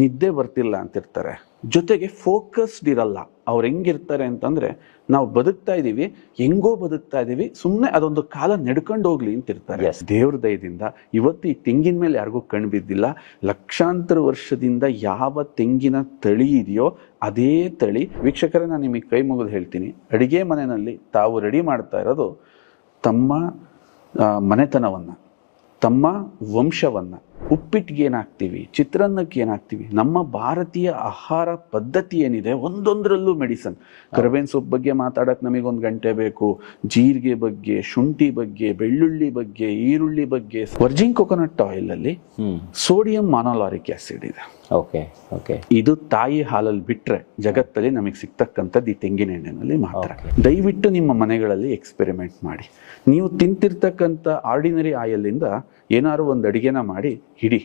ನಿದ್ದೆ ಬರ್ತಿಲ್ಲ ಅಂತಿರ್ತಾರೆ, ಜೊತೆಗೆ ಫೋಕಸ್ಡ್ ಇರಲ್ಲ. ಅವ್ರು ಹೆಂಗಿರ್ತಾರೆ ಅಂತಂದ್ರೆ, ನಾವು ಬದುಕ್ತಾ ಇದೀವಿ, ಹೆಂಗೋ ಬದುಕ್ತಾ ಇದೀವಿ, ಸುಮ್ಮನೆ ಅದೊಂದು ಕಾಲ ನಡ್ಕೊಂಡು ಹೋಗ್ಲಿ ಅಂತಿರ್ತಾರೆ. ದೇವ್ರ ದಯದಿಂದ ಇವತ್ತು ಈ ತೆಂಗಿನ ಮೇಲೆ ಯಾರಿಗೂ ಕಣ್ಣು ಬಿದ್ದಿಲ್ಲ. ಲಕ್ಷಾಂತರ ವರ್ಷದಿಂದ ಯಾವ ತೆಂಗಿನ ತಳಿ ಇದೆಯೋ ಅದೇ ತಳಿ. ವೀಕ್ಷಕರೇ, ನಾನು ನಿಮಗೆ ಕೈ ಮುಗಿದು ಹೇಳ್ತೀನಿ, ಅಡಿಗೆ ಮನೆಯಲ್ಲಿ ತಾವು ರೆಡಿ ಮಾಡ್ತಾ ಇರೋದು ತಮ್ಮ ಮನೆತನವನ್ನ, ತಮ್ಮ ವಂಶವನ್ನ. ಉಪ್ಪಿಟ್ಟಿಗೆ ಏನಾಗ್ತೀವಿ, ಚಿತ್ರಾನ್ನಕ್ಕೆ ಏನಾಗ್ತೀವಿ, ನಮ್ಮ ಭಾರತೀಯ ಆಹಾರ ಪದ್ಧತಿ ಏನಿದೆ ಒಂದೊಂದರಲ್ಲೂ ಮೆಡಿಸನ್. ಕರಿಬೇವಿನ ಸೊಪ್ಪು ಬಗ್ಗೆ ಮಾತಾಡಕ್ಕೆ ನಮಗೊಂದು ಗಂಟೆ ಬೇಕು, ಜೀರಿಗೆ ಬಗ್ಗೆ, ಶುಂಠಿ ಬಗ್ಗೆ, ಬೆಳ್ಳುಳ್ಳಿ ಬಗ್ಗೆ, ಈರುಳ್ಳಿ ಬಗ್ಗೆ. ವರ್ಜಿನ್ ಕೊಕೊನಟ್ ಆಯಿಲ್ ಅಲ್ಲಿ ಸೋಡಿಯಂ ಮಾನೋಲಾರಿಕ್ ಆಸಿಡ್ ಇದೆ. ಇದು ತಾಯಿ ಹಾಲಲ್ಲಿ ಬಿಟ್ರೆ ಜಗತ್ತಲ್ಲಿ ನಮಗೆ ಸಿಗ್ತಕ್ಕಂಥದ್ದು ಈ ತೆಂಗಿನ ಎಣ್ಣೆನಲ್ಲಿ ಮಾತ್ರ. ದಯವಿಟ್ಟು ನಿಮ್ಮ ಮನೆಗಳಲ್ಲಿ ಎಕ್ಸ್ಪೆರಿಮೆಂಟ್ ಮಾಡಿ. ನೀವು ತಿಂತಿರ್ತಕ್ಕಂಥ ಆರ್ಡಿನರಿ ಆಯಿಲ್ ಇಂದ ಏನಾದ್ರು ಒಂದು ಅಡಿಗೆನ ಮಾಡಿ ಹಿಡಿ,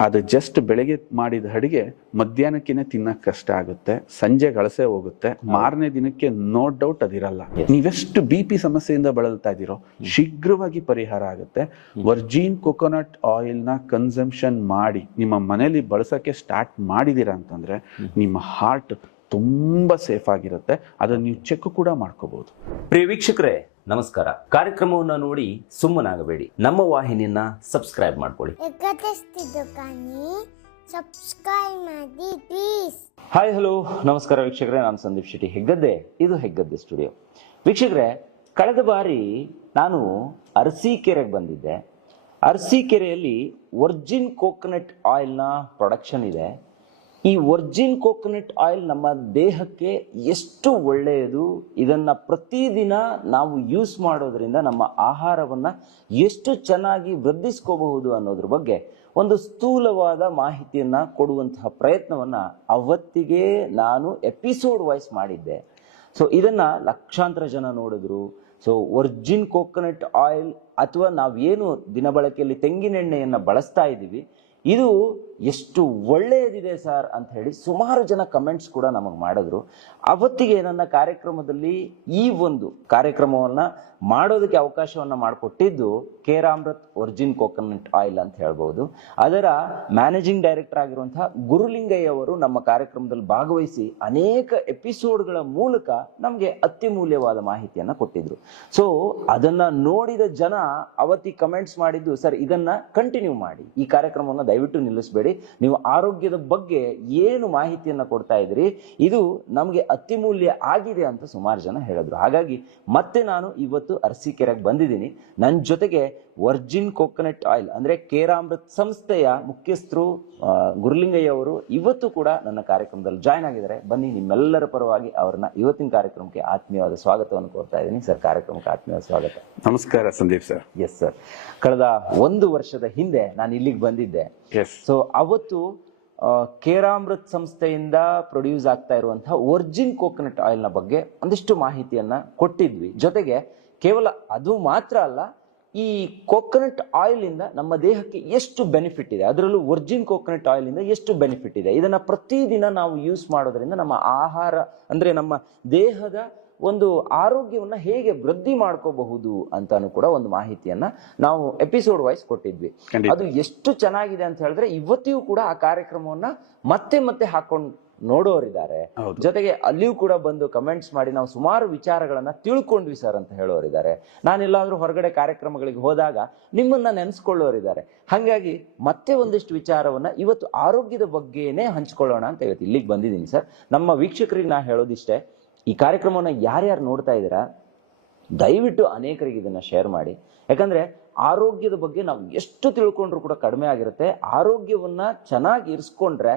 ಅದು ಜಸ್ಟ್ ಬೆಳಗ್ಗೆ ಮಾಡಿದ ಅಡಿಗೆ ಮಧ್ಯಾಹ್ನಕ್ಕಿನೇ ತಿನ್ನಕ್ ಕಷ್ಟ ಆಗುತ್ತೆ, ಸಂಜೆ ಗಳಸೆ ಹೋಗುತ್ತೆ, ಮಾರನೇ ದಿನಕ್ಕೆ ನೋ ಡೌಟ್ ಅದಿರಲ್ಲ. ನೀವೆಷ್ಟು BP ಸಮಸ್ಯೆಯಿಂದ ಬಳಲ್ತಾ ಇದ್ದೀರೋ ಶೀಘ್ರವಾಗಿ ಪರಿಹಾರ ಆಗುತ್ತೆ. ವರ್ಜಿನ್ ಕೊಕೊನಟ್ ಆಯಿಲ್ ನ ಕನ್ಸಂಪ್ಷನ್ ಮಾಡಿ ನಿಮ್ಮ ಮನೆಯಲ್ಲಿ ಬಳಸಕ್ಕೆ ಸ್ಟಾರ್ಟ್ ಮಾಡಿದೀರಾ ಅಂತಂದ್ರೆ ನಿಮ್ಮ ಹಾರ್ಟ್ ತುಂಬಾ ಸೇಫ್ ಆಗಿರುತ್ತೆ. ಅದನ್ನ ನೀವು ಚೆಕ್ ಕೂಡ ಮಾಡ್ಕೋಬಹುದು. ಪ್ರಿಯ ವೀಕ್ಷಕರೇ ನಮಸ್ಕಾರ. ಕಾರ್ಯಕ್ರಮವನ್ನು ನೋಡಿ ಸುಮ್ಮನಾಗಬೇಡಿ, ನಮ್ಮ ವಾಹಿನಿಯನ್ನ ಸಬ್ಸ್ಕ್ರೈಬ್ ಮಾಡ್ಕೊಳ್ಳಿ. ಹಾಯ್ ಹಲೋ ನಮಸ್ಕಾರ ವೀಕ್ಷಕರೇ, ನಾನು ಸಂದೀಪ್ ಶೆಟ್ಟಿ ಹೆಗ್ಗದ್ದೆ. ಇದು ಹೆಗ್ಗದ್ದೆ ಸ್ಟುಡಿಯೋ. ವೀಕ್ಷಕರೇ, ಕಳೆದ ಬಾರಿ ನಾನು ಅರಸೀಕೆರೆಗೆ ಬಂದಿದ್ದೆ. ಅರಸೀಕೆರೆಯಲ್ಲಿ ವರ್ಜಿನ್ ಕೋಕೋನಟ್ ಆಯಿಲ್ನ ಪ್ರೊಡಕ್ಷನ್ ಇದೆ. ಈ ವರ್ಜಿನ್ ಕೋಕೋನಟ್ ಆಯಿಲ್ ನಮ್ಮ ದೇಹಕ್ಕೆ ಎಷ್ಟು ಒಳ್ಳೆಯದು, ಇದನ್ನು ಪ್ರತಿದಿನ ನಾವು ಯೂಸ್ ಮಾಡೋದ್ರಿಂದ ನಮ್ಮ ಆಹಾರವನ್ನು ಎಷ್ಟು ಚೆನ್ನಾಗಿ ವೃದ್ಧಿಸ್ಕೋಬಹುದು ಅನ್ನೋದ್ರ ಬಗ್ಗೆ ಒಂದು ಸ್ಥೂಲವಾದ ಮಾಹಿತಿಯನ್ನು ಕೊಡುವಂತಹ ಪ್ರಯತ್ನವನ್ನು ಅವತ್ತಿಗೆ ನಾನು ಎಪಿಸೋಡ್ ವೈಸ್ ಮಾಡಿದ್ದೆ. ಸೊ ಇದನ್ನು ಲಕ್ಷಾಂತರ ಜನ ನೋಡಿದ್ರು. ಸೊ ವರ್ಜಿನ್ ಕೋಕೋನಟ್ ಆಯಿಲ್ ಅಥವಾ ನಾವೇನು ದಿನಬಳಕೆಯಲ್ಲಿ ತೆಂಗಿನೆಣ್ಣೆಯನ್ನು ಬಳಸ್ತಾ ಇದ್ದೀವಿ, ಇದು ಎಷ್ಟು ಒಳ್ಳೆಯದಿದೆ ಸರ್ ಅಂತ ಹೇಳಿ ಸುಮಾರು ಜನ ಕಮೆಂಟ್ಸ್ ಕೂಡ ನಮಗೆ ಮಾಡಿದ್ರು. ಅವತ್ತಿಗೆ ನನ್ನ ಕಾರ್ಯಕ್ರಮದಲ್ಲಿ ಈ ಒಂದು ಕಾರ್ಯಕ್ರಮವನ್ನು ಮಾಡೋದಕ್ಕೆ ಅವಕಾಶವನ್ನು ಮಾಡಿಕೊಟ್ಟಿದ್ದು ಕೇರಾಮೃತ್ ವರ್ಜಿನ್ ಕೋಕೋನಟ್ ಆಯಿಲ್ ಅಂತ ಹೇಳ್ಬೋದು. ಅದರ ಮ್ಯಾನೇಜಿಂಗ್ ಡೈರೆಕ್ಟರ್ ಆಗಿರುವಂತಹ ಗುರುಲಿಂಗಯ್ಯ ಅವರು ನಮ್ಮ ಕಾರ್ಯಕ್ರಮದಲ್ಲಿ ಭಾಗವಹಿಸಿ ಅನೇಕ ಎಪಿಸೋಡ್ಗಳ ಮೂಲಕ ನಮಗೆ ಅತ್ಯಮೂಲ್ಯವಾದ ಮಾಹಿತಿಯನ್ನು ಕೊಟ್ಟಿದ್ರು. ಸೊ ಅದನ್ನ ನೋಡಿದ ಜನ ಅವತ್ತಿ ಕಮೆಂಟ್ಸ್ ಮಾಡಿದ್ದು, ಸರ್ ಇದನ್ನ ಕಂಟಿನ್ಯೂ ಮಾಡಿ, ಈ ಕಾರ್ಯಕ್ರಮವನ್ನು ದಯವಿಟ್ಟು ನಿಲ್ಲಿಸಬೇಡಿ, ನೀವು ಆರೋಗ್ಯದ ಬಗ್ಗೆ ಏನು ಮಾಹಿತಿಯನ್ನ ಕೊಡ್ತಾ ಇದ್ರಿ ಇದು ನಮಗೆ ಅತ್ಯಮೂಲ್ಯ ಆಗಿದೆ ಅಂತ ಸುಮಾರು ಜನ ಹೇಳಿದ್ರು. ಹಾಗಾಗಿ ಮತ್ತೆ ನಾನು ಇವತ್ತು ಅರಸೀಕೆರೆಗೆ ಬಂದಿದ್ದೀನಿ. ನನ್ನ ಜೊತೆಗೆ ವರ್ಜಿನ್ ಕೋಕೋನಟ್ ಆಯಿಲ್ ಅಂದ್ರೆ ಕೇರಾಮೃತ್ ಸಂಸ್ಥೆಯ ಮುಖ್ಯಸ್ಥರು ಗುರುಲಿಂಗಯ್ಯ ಅವರು ಇವತ್ತು ಕೂಡ ನನ್ನ ಕಾರ್ಯಕ್ರಮದಲ್ಲಿ ಜಾಯ್ನ್ ಆಗಿದ್ದಾರೆ. ಬನ್ನಿ, ನಿಮ್ಮೆಲ್ಲರ ಪರವಾಗಿ ಅವರನ್ನ ಇವತ್ತಿನ ಕಾರ್ಯಕ್ರಮಕ್ಕೆ ಆತ್ಮೀಯವಾದ ಸ್ವಾಗತವನ್ನು ಕೋರ್ತಾ ಇದ್ದೀನಿ. ಸರ್, ಕಾರ್ಯಕ್ರಮಕ್ಕೆ ಆತ್ಮೀಯವಾದ ಸ್ವಾಗತ. ನಮಸ್ಕಾರ ಸಂದೀಪ್ ಸರ್. ಎಸ್ ಸರ್, ಕಳೆದ 1 ವರ್ಷದ ಹಿಂದೆ ನಾನು ಇಲ್ಲಿಗೆ ಬಂದಿದ್ದೆ. ಸೊ ಅವತ್ತು ಕೇರಾಮೃತ್ ಸಂಸ್ಥೆಯಿಂದ ಪ್ರೊಡ್ಯೂಸ್ ಆಗ್ತಾ ಇರುವಂತಹ ವರ್ಜಿನ್ ಕೋಕೋನಟ್ ಆಯಿಲ್ ನ ಬಗ್ಗೆ ಒಂದಿಷ್ಟು ಮಾಹಿತಿಯನ್ನ ಕೊಟ್ಟಿದ್ವಿ. ಜೊತೆಗೆ ಕೇವಲ ಅದು ಮಾತ್ರ ಅಲ್ಲ, ಈ ಕೋಕೋನಟ್ ಆಯಿಲ್ ಇಂದ ನಮ್ಮ ದೇಹಕ್ಕೆ ಎಷ್ಟು ಬೆನಿಫಿಟ್ ಇದೆ, ಅದರಲ್ಲೂ ವರ್ಜಿನ್ ಕೋಕೋನಟ್ ಆಯಿಲ್ ಇಂದ ಎಷ್ಟು ಬೆನಿಫಿಟ್ ಇದೆ, ಇದನ್ನ ಪ್ರತಿದಿನ ನಾವು ಯೂಸ್ ಮಾಡೋದ್ರಿಂದ ನಮ್ಮ ಆಹಾರ ಅಂದ್ರೆ ನಮ್ಮ ದೇಹದ ಒಂದು ಆರೋಗ್ಯವನ್ನ ಹೇಗೆ ವೃದ್ಧಿ ಮಾಡ್ಕೋಬಹುದು ಅಂತಾನು ಕೂಡ ಒಂದು ಮಾಹಿತಿಯನ್ನ ನಾವು ಎಪಿಸೋಡ್ ವೈಸ್ ಕೊಟ್ಟಿದ್ವಿ. ಅದು ಎಷ್ಟು ಚೆನ್ನಾಗಿದೆ ಅಂತ ಹೇಳಿದ್ರೆ ಇವತ್ತಿಗೂ ಕೂಡ ಆ ಕಾರ್ಯಕ್ರಮವನ್ನ ಮತ್ತೆ ಮತ್ತೆ ಹಾಕೊಂಡು ನೋಡೋರಿದ್ದಾರೆ. ಜೊತೆಗೆ ಅಲ್ಲಿಯೂ ಕೂಡ ಬಂದು ಕಮೆಂಟ್ಸ್ ಮಾಡಿ ನಾವು ಸುಮಾರು ವಿಚಾರಗಳನ್ನ ತಿಳ್ಕೊಂಡ್ವಿ ಸರ್ ಅಂತ ಹೇಳೋರಿದ್ದಾರೆ. ನಾನೆಲ್ಲಾದ್ರೂ ಹೊರಗಡೆ ಕಾರ್ಯಕ್ರಮಗಳಿಗೆ ಹೋದಾಗ ನಿಮ್ಮನ್ನ ನೆನೆಸ್ಕೊಳ್ಳೋರಿದ್ದಾರೆ. ಹಾಗಾಗಿ ಮತ್ತೆ ಒಂದಿಷ್ಟು ವಿಚಾರವನ್ನ ಇವತ್ತು ಆರೋಗ್ಯದ ಬಗ್ಗೆನೇ ಹಂಚ್ಕೊಳ್ಳೋಣ ಅಂತ ಇವತ್ತು ಇಲ್ಲಿಗೆ ಬಂದಿದ್ದೀನಿ ಸರ್. ನಮ್ಮ ವೀಕ್ಷಕರಿಗೆ ನಾ ಹೇಳೋದಿಷ್ಟೇ, ಈ ಕಾರ್ಯಕ್ರಮವನ್ನು ಯಾರ್ಯಾರು ನೋಡ್ತಾ ಇದ್ದೀರಾ ದಯವಿಟ್ಟು ಅನೇಕರಿಗೆ ಇದನ್ನ ಶೇರ್ ಮಾಡಿ. ಯಾಕಂದ್ರೆ ಆರೋಗ್ಯದ ಬಗ್ಗೆ ನಾವು ಎಷ್ಟು ತಿಳ್ಕೊಂಡ್ರು ಕೂಡ ಕಡಿಮೆ ಆಗಿರುತ್ತೆ. ಆರೋಗ್ಯವನ್ನ ಚೆನ್ನಾಗಿ ಇರಿಸ್ಕೊಂಡ್ರೆ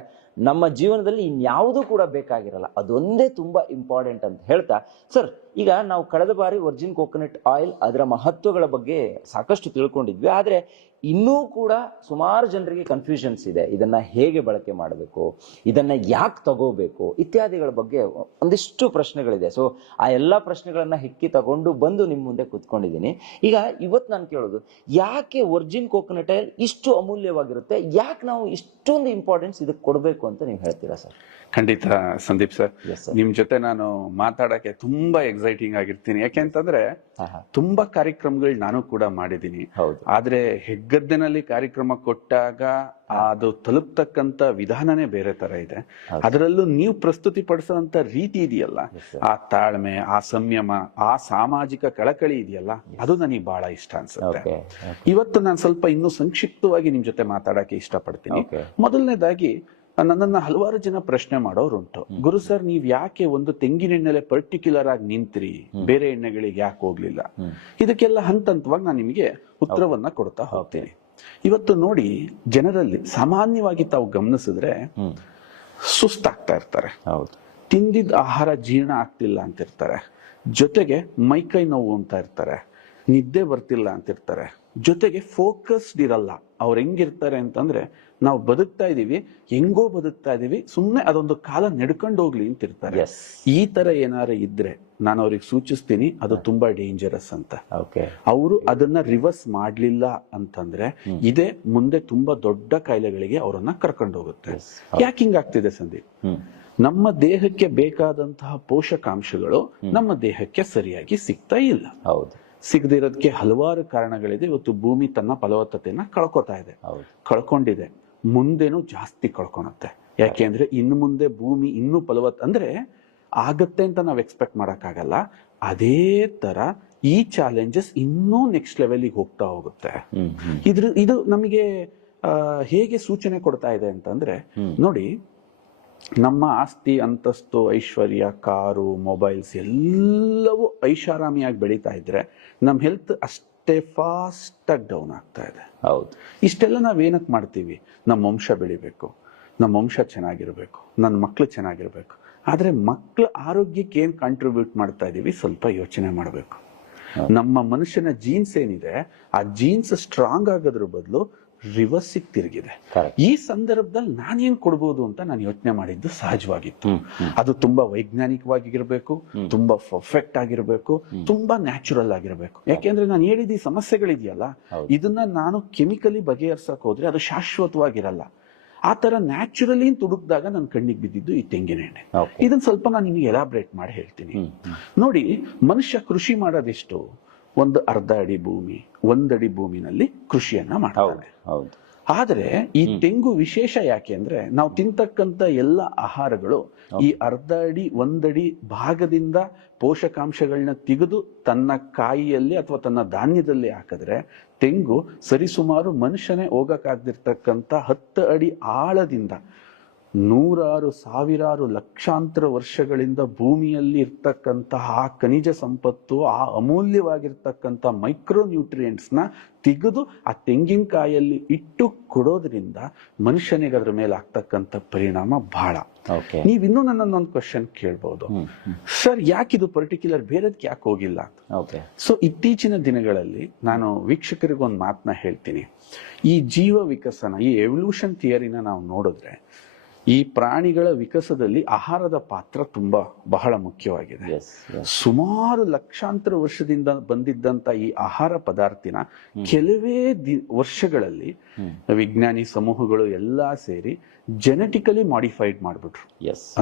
ನಮ್ಮ ಜೀವನದಲ್ಲಿ ಇನ್ಯಾವುದೂ ಕೂಡ ಬೇಕಾಗಿರಲ್ಲ. ಅದೊಂದೇ ತುಂಬಾ ಇಂಪಾರ್ಟೆಂಟ್ ಅಂತ ಹೇಳ್ತಾ, ಸರ್ ಈಗ ನಾವು ಕಳೆದ ಬಾರಿ ವರ್ಜಿನ್ ಕೋಕೋನಟ್ ಆಯಿಲ್ ಅದರ ಮಹತ್ವಗಳ ಬಗ್ಗೆ ಸಾಕಷ್ಟು ತಿಳ್ಕೊಂಡಿದ್ವಿ. ಆದ್ರೆ ಇನ್ನೂ ಕೂಡ ಸುಮಾರು ಜನರಿಗೆ ಕನ್ಫ್ಯೂಷನ್ಸ್ ಇದೆ. ಇದನ್ನ ಹೇಗೆ ಬಳಕೆ ಮಾಡಬೇಕು, ಇದನ್ನ ಯಾಕೆ ತಗೋಬೇಕು ಇತ್ಯಾದಿಗಳ ಬಗ್ಗೆ ಒಂದಿಷ್ಟು ಪ್ರಶ್ನೆಗಳಿದೆ. ಸೊ ಆ ಎಲ್ಲಾ ಪ್ರಶ್ನೆಗಳನ್ನ ಹೆಕ್ಕಿ ತಗೊಂಡು ಬಂದು ನಿಮ್ ಮುಂದೆ ಕೂತ್ಕೊಂಡಿದ್ದೀನಿ. ಈಗ ಇವತ್ತು ನಾನು ಕೇಳೋದು, ಯಾಕೆ ವರ್ಜಿನ್ ಕೋಕೋನಟ್ ಆಯಿಲ್ ಇಷ್ಟು ಅಮೂಲ್ಯವಾಗಿರುತ್ತೆ, ಯಾಕೆ ನಾವು ಇಷ್ಟೊಂದು ಇಂಪಾರ್ಟೆನ್ಸ್ ಇದಕ್ಕೆ ಕೊಡಬೇಕು ಅಂತ ನೀವು ಹೇಳ್ತೀರಾ ಸರ್? ಖಂಡಿತ ಸಂದೀಪ್ ಸರ್, ನಿಮ್ ಜೊತೆ ನಾನು ಮಾತಾಡಕ್ಕೆ ತುಂಬಾ ಎಕ್ಸೈಟಿಂಗ್ ಆಗಿರ್ತೀನಿ. ಯಾಕೆಂತಂದ್ರೆ ಹಾ, ಹಾ. ತುಂಬಾ ಕಾರ್ಯಕ್ರಮಗಳು ನಾನು ಕೂಡ ಮಾಡಿದ್ದೀನಿ. ಹೌದು. ಆದ್ರೆ ಹೆಗ್ಗದ್ದೆನಲ್ಲಿ ಕಾರ್ಯಕ್ರಮ ಕೊಟ್ಟಾಗ ಅದು ತಲುಪ್ತಕ್ಕಂತ ವಿಧಾನನೇ ಬೇರೆ ತರ ಇದೆ. ಅದರಲ್ಲೂ ನೀವು ಪ್ರಸ್ತುತಿ ಪಡಿಸುವಂತ ರೀತಿ ಇದೆಯಲ್ಲ, ಆ ತಾಳ್ಮೆ, ಆ ಸಂಯಮ, ಆ ಸಾಮಾಜಿಕ ಕಳಕಳಿ ಇದೆಯಲ್ಲ, ಅದು ನನಗೆ ಬಹಳ ಇಷ್ಟ ಅನ್ಸುತ್ತೆ. Okay, ಇವತ್ತು ನಾನು ಸ್ವಲ್ಪ ಇನ್ನೂ ಸಂಕ್ಷಿಪ್ತವಾಗಿ ನಿಮ್ ಜೊತೆ ಮಾತಾಡಕ್ಕೆ ಇಷ್ಟಪಡ್ತೀನಿ. Okay. ಮೊದಲನೇದಾಗಿ ನನ್ನನ್ನ ಹಲವಾರು ಜನ ಪ್ರಶ್ನೆ ಮಾಡೋರುಂಟು, ಗುರು ಸರ್ ನೀವ್ ಯಾಕೆ ಒಂದು ತೆಂಗಿನ ಎಣ್ಣೆಲೆ ಪರ್ಟಿಕ್ಯುಲರ್ ಆಗಿ ನಿಂತ್ರಿ, ಬೇರೆ ಎಣ್ಣೆಗಳಿಗೆ ಯಾಕೆ ಹೋಗ್ಲಿಲ್ಲ? ಇದಕ್ಕೆಲ್ಲ ಹಂತ ಹಂತವಾಗಿ ನಾನು ನಿಮಗೆ ಉತ್ತರವನ್ನ ಕೊಡ್ತಾ ಹೋಗ್ತೀನಿ. ಇವತ್ತು ನೋಡಿ, ಜನರಲ್ಲಿ ಸಾಮಾನ್ಯವಾಗಿ ತಾವು ಗಮನಿಸಿದ್ರೆ ಸುಸ್ತಾಗ್ತಾ ಇರ್ತಾರೆ, ಹೌದು. ತಿಂದಿದ್ದ ಆಹಾರ ಜೀರ್ಣ ಆಗ್ತಿಲ್ಲ ಅಂತಿರ್ತಾರೆ, ಜೊತೆಗೆ ಮೈಕೈ ನೋವು ಅಂತ ಇರ್ತಾರೆ, ನಿದ್ದೆ ಬರ್ತಿಲ್ಲ ಅಂತಿರ್ತಾರೆ, ಜೊತೆಗೆ ಫೋಕಸ್ಡ್ ಇರಲ್ಲ. ಅವ್ರು ಹೆಂಗಿರ್ತಾರೆ ಅಂತಂದ್ರೆ, ನಾವು ಬದುಕ್ತಾ ಇದೀವಿ, ಹೆಂಗೋ ಬದುಕ್ತಾ ಇದೀವಿ, ಸುಮ್ನೆ ಅದೊಂದು ಕಾಲ ನಡ್ಕೊಂಡು ಹೋಗ್ಲಿ ಅಂತಿರ್ತಾರೆ. ಈ ತರ ಏನಾರ ಇದ್ರೆ ನಾನು ಅವ್ರಿಗೆ ಸೂಚಿಸ್ತೀನಿ, ಅದು ತುಂಬಾ ಡೇಂಜರಸ್ ಅಂತ. ಅವರು ಅದನ್ನ ರಿವರ್ಸ್ ಮಾಡ್ಲಿಲ್ಲ ಅಂತಂದ್ರೆ ಇದೇ ಮುಂದೆ ತುಂಬಾ ದೊಡ್ಡ ಕಾಯಿಲೆಗಳಿಗೆ ಅವರನ್ನ ಕರ್ಕೊಂಡು ಹೋಗುತ್ತೆ. ಯಾಕೆ ಹಿಂಗಾಗ್ತಿದೆ ಸಂದೀಪ್? ನಮ್ಮ ದೇಹಕ್ಕೆ ಬೇಕಾದಂತಹ ಪೋಷಕಾಂಶಗಳು ನಮ್ಮ ದೇಹಕ್ಕೆ ಸರಿಯಾಗಿ ಸಿಗ್ತಾ ಇಲ್ಲ. ಹೌದು. ಸಿಗದಿರೋದಕ್ಕೆ ಹಲವಾರು ಕಾರಣಗಳಿದೆ. ಇವತ್ತು ಭೂಮಿ ತನ್ನ ಫಲವತ್ತತೆಯನ್ನ ಕಳ್ಕೊತಾ ಇದೆ, ಕಳ್ಕೊಂಡಿದೆ, ಮುಂದೆನೂ ಜಾಸ್ತಿ ಕಳ್ಕೊಳುತ್ತೆ. ಯಾಕೆಂದ್ರೆ ಇನ್ನು ಮುಂದೆ ಭೂಮಿ ಇನ್ನೂ ಅಂದ್ರೆ ಆಗತ್ತೆ ಅಂತ ನಾವು ಎಕ್ಸ್ಪೆಕ್ಟ್ ಮಾಡಕ್ಕಾಗಲ್ಲ. ಅದೇ ತರ ಈ ಚಾಲೆಂಜಸ್ ಇನ್ನೂ ನೆಕ್ಸ್ಟ್ ಲೆವೆಲ್ಗೆ ಹೋಗ್ತಾ ಹೋಗುತ್ತೆ. ಇದು ನಮಗೆ ಹೇಗೆ ಸೂಚನೆ ಕೊಡ್ತಾ ಇದೆ ಅಂತಂದ್ರೆ, ನೋಡಿ, ನಮ್ಮ ಆಸ್ತಿ, ಅಂತಸ್ತು, ಐಶ್ವರ್ಯ, ಕಾರು, ಮೊಬೈಲ್ಸ್ ಎಲ್ಲವೂ ಐಷಾರಾಮಿಯಾಗಿ ಬೆಳೀತಾ ಇದ್ರೆ ನಮ್ಮ ಹೆಲ್ತ್ ಅಷ್ಟೇ ಫಾಸ್ಟ್ ಆಗಿ ಡೌನ್ ಆಗ್ತಾ ಇದೆ. ಹೌದು. ಇಷ್ಟೆಲ್ಲ ನಾವೇನಕ್ಕೆ ಮಾಡ್ತೀವಿ? ನಮ್ಮ ವಂಶ ಬೆಳಿಬೇಕು, ನಮ್ಮ ವಂಶ ಚೆನ್ನಾಗಿರ್ಬೇಕು, ನನ್ನ ಮಕ್ಳು ಚೆನ್ನಾಗಿರ್ಬೇಕು. ಆದ್ರೆ ಮಕ್ಳ ಆರೋಗ್ಯಕ್ಕೆ ಏನ್ ಕಾಂಟ್ರಿಬ್ಯೂಟ್ ಮಾಡ್ತಾ ಇದೀವಿ ಸ್ವಲ್ಪ ಯೋಚನೆ ಮಾಡಬೇಕು. ನಮ್ಮ ಮನುಷ್ಯನ ಜೀನ್ಸ್ ಏನಿದೆ, ಆ ಜೀನ್ಸ್ ಸ್ಟ್ರಾಂಗ್ ಆಗೋದ್ರ ಬದಲು ರಿವರ್ಸ್ ತಿರುಗಿದೆ. ಈ ಸಂದರ್ಭದಲ್ಲಿ ನಾನೇನ್ ಕೊಡ್ಬೋದು ಅಂತ ನಾನು ಯೋಚನೆ ಮಾಡಿದ್ದು ಸಹಜವಾಗಿತ್ತು. ಅದು ತುಂಬಾ ವೈಜ್ಞಾನಿಕವಾಗಿರ್ಬೇಕು, ತುಂಬಾ ಪರ್ಫೆಕ್ಟ್ ಆಗಿರ್ಬೇಕು, ತುಂಬಾ ನ್ಯಾಚುರಲ್ ಆಗಿರ್ಬೇಕು. ಯಾಕೆಂದ್ರೆ ನಾನು ಹೇಳಿದ ಈ ಸಮಸ್ಯೆಗಳಿದೆಯಲ್ಲ, ಇದನ್ನ ನಾನು ಕೆಮಿಕಲಿ ಬಗೆಹರಿಸಕ್ ಹೋದ್ರೆ ಅದು ಶಾಶ್ವತವಾಗಿರಲ್ಲ. ಆ ತರ ನ್ಯಾಚುರಲಿ ತುಡುಕ್ದಾಗ ನನ್ನ ಕಣ್ಣಿಗೆ ಬಿದ್ದಿದ್ದು ಈ ತೆಂಗಿನ ಎಣ್ಣೆ. ಇದನ್ನ ಸ್ವಲ್ಪ ನಾನು ನಿಮಗೆ ಎಲಾಬ್ರೇಟ್ ಮಾಡಿ ಹೇಳ್ತೀನಿ. ನೋಡಿ, ಮನುಷ್ಯ ಕೃಷಿ ಮಾಡೋದೆಷ್ಟು? ಒಂದು ಅರ್ಧ ಅಡಿ ಭೂಮಿ, 1 ಅಡಿ ಭೂಮಿನಲ್ಲಿ ಕೃಷಿಯನ್ನ ಮಾಡ್ತಾನೆ. ಆದ್ರೆ ಈ ತೆಂಗು ವಿಶೇಷ ಯಾಕೆ ಅಂದ್ರೆ, ನಾವು ತಿಂತಕ್ಕಂತ ಎಲ್ಲ ಆಹಾರಗಳು ಈ ಅರ್ಧ ಅಡಿ 1 ಅಡಿ ಭಾಗದಿಂದ ಪೋಷಕಾಂಶಗಳನ್ನ ತೆಗೆದು ತನ್ನ ಕಾಯಿಯಲ್ಲಿ ಅಥವಾ ತನ್ನ ಧಾನ್ಯದಲ್ಲಿ ಹಾಕಿದ್ರೆ, ತೆಂಗು ಸರಿಸುಮಾರು ಮನುಷ್ಯನೇ ಹೋಗಕ್ಕಾಗ್ದಿರ್ತಕ್ಕಂಥ 10 ಅಡಿ ಆಳದಿಂದ ನೂರಾರು, ಸಾವಿರಾರು, ಲಕ್ಷಾಂತರ ವರ್ಷಗಳಿಂದ ಭೂಮಿಯಲ್ಲಿ ಇರ್ತಕ್ಕಂತಹ ಆ ಖನಿಜ ಸಂಪತ್ತು, ಆ ಅಮೂಲ್ಯವಾಗಿರ್ತಕ್ಕಂಥ ಮೈಕ್ರೋ ನ್ಯೂಟ್ರಿಯೆಂಟ್ಸ್ ನ ತೆಗೆದು ಆ ತೆಂಗಿನಕಾಯಲ್ಲಿ ಇಟ್ಟು ಕೊಡೋದ್ರಿಂದ ಮನುಷ್ಯನಿಗೆ ಅದ್ರ ಮೇಲೆ ಆಗ್ತಕ್ಕಂಥ ಪರಿಣಾಮ ಬಹಳ. ನೀವಿನ್ನೂ ನನ್ನೊಂದು ಕ್ವಶನ್ ಕೇಳ್ಬಹುದು, ಸರ್ ಯಾಕಿದು ಪರ್ಟಿಕ್ಯುಲರ್ ಬೇರೆದಕ್ಕೆ ಯಾಕೆ ಹೋಗಿಲ್ಲ? ಸೊ ಇತ್ತೀಚಿನ ದಿನಗಳಲ್ಲಿ ನಾನು ವೀಕ್ಷಕರಿಗೆ ಒಂದು ಮಾತನ್ನ ಹೇಳ್ತೀನಿ. ಈ ಜೀವ ವಿಕಸನ, ಈ ಎವಲ್ಯೂಷನ್ ಥಿಯರಿನ ನಾವು ನೋಡಿದ್ರೆ, ಈ ಪ್ರಾಣಿಗಳ ವಿಕಾಸದಲ್ಲಿ ಆಹಾರದ ಪಾತ್ರ ಬಹಳ ಮುಖ್ಯವಾಗಿದೆ. ಸುಮಾರು ಲಕ್ಷಾಂತರ ವರ್ಷದಿಂದ ಬಂದಿದ್ದಂತ ಈ ಆಹಾರ ಪದಾರ್ಥನ ಕೆಲವೇ ವರ್ಷಗಳಲ್ಲಿ ವಿಜ್ಞಾನಿ ಸಮೂಹಗಳು ಎಲ್ಲಾ ಸೇರಿ ಜೆನೆಟಿಕಲಿ ಮಾಡಿಫೈಡ್ ಮಾಡ್ಬಿಟ್ರು.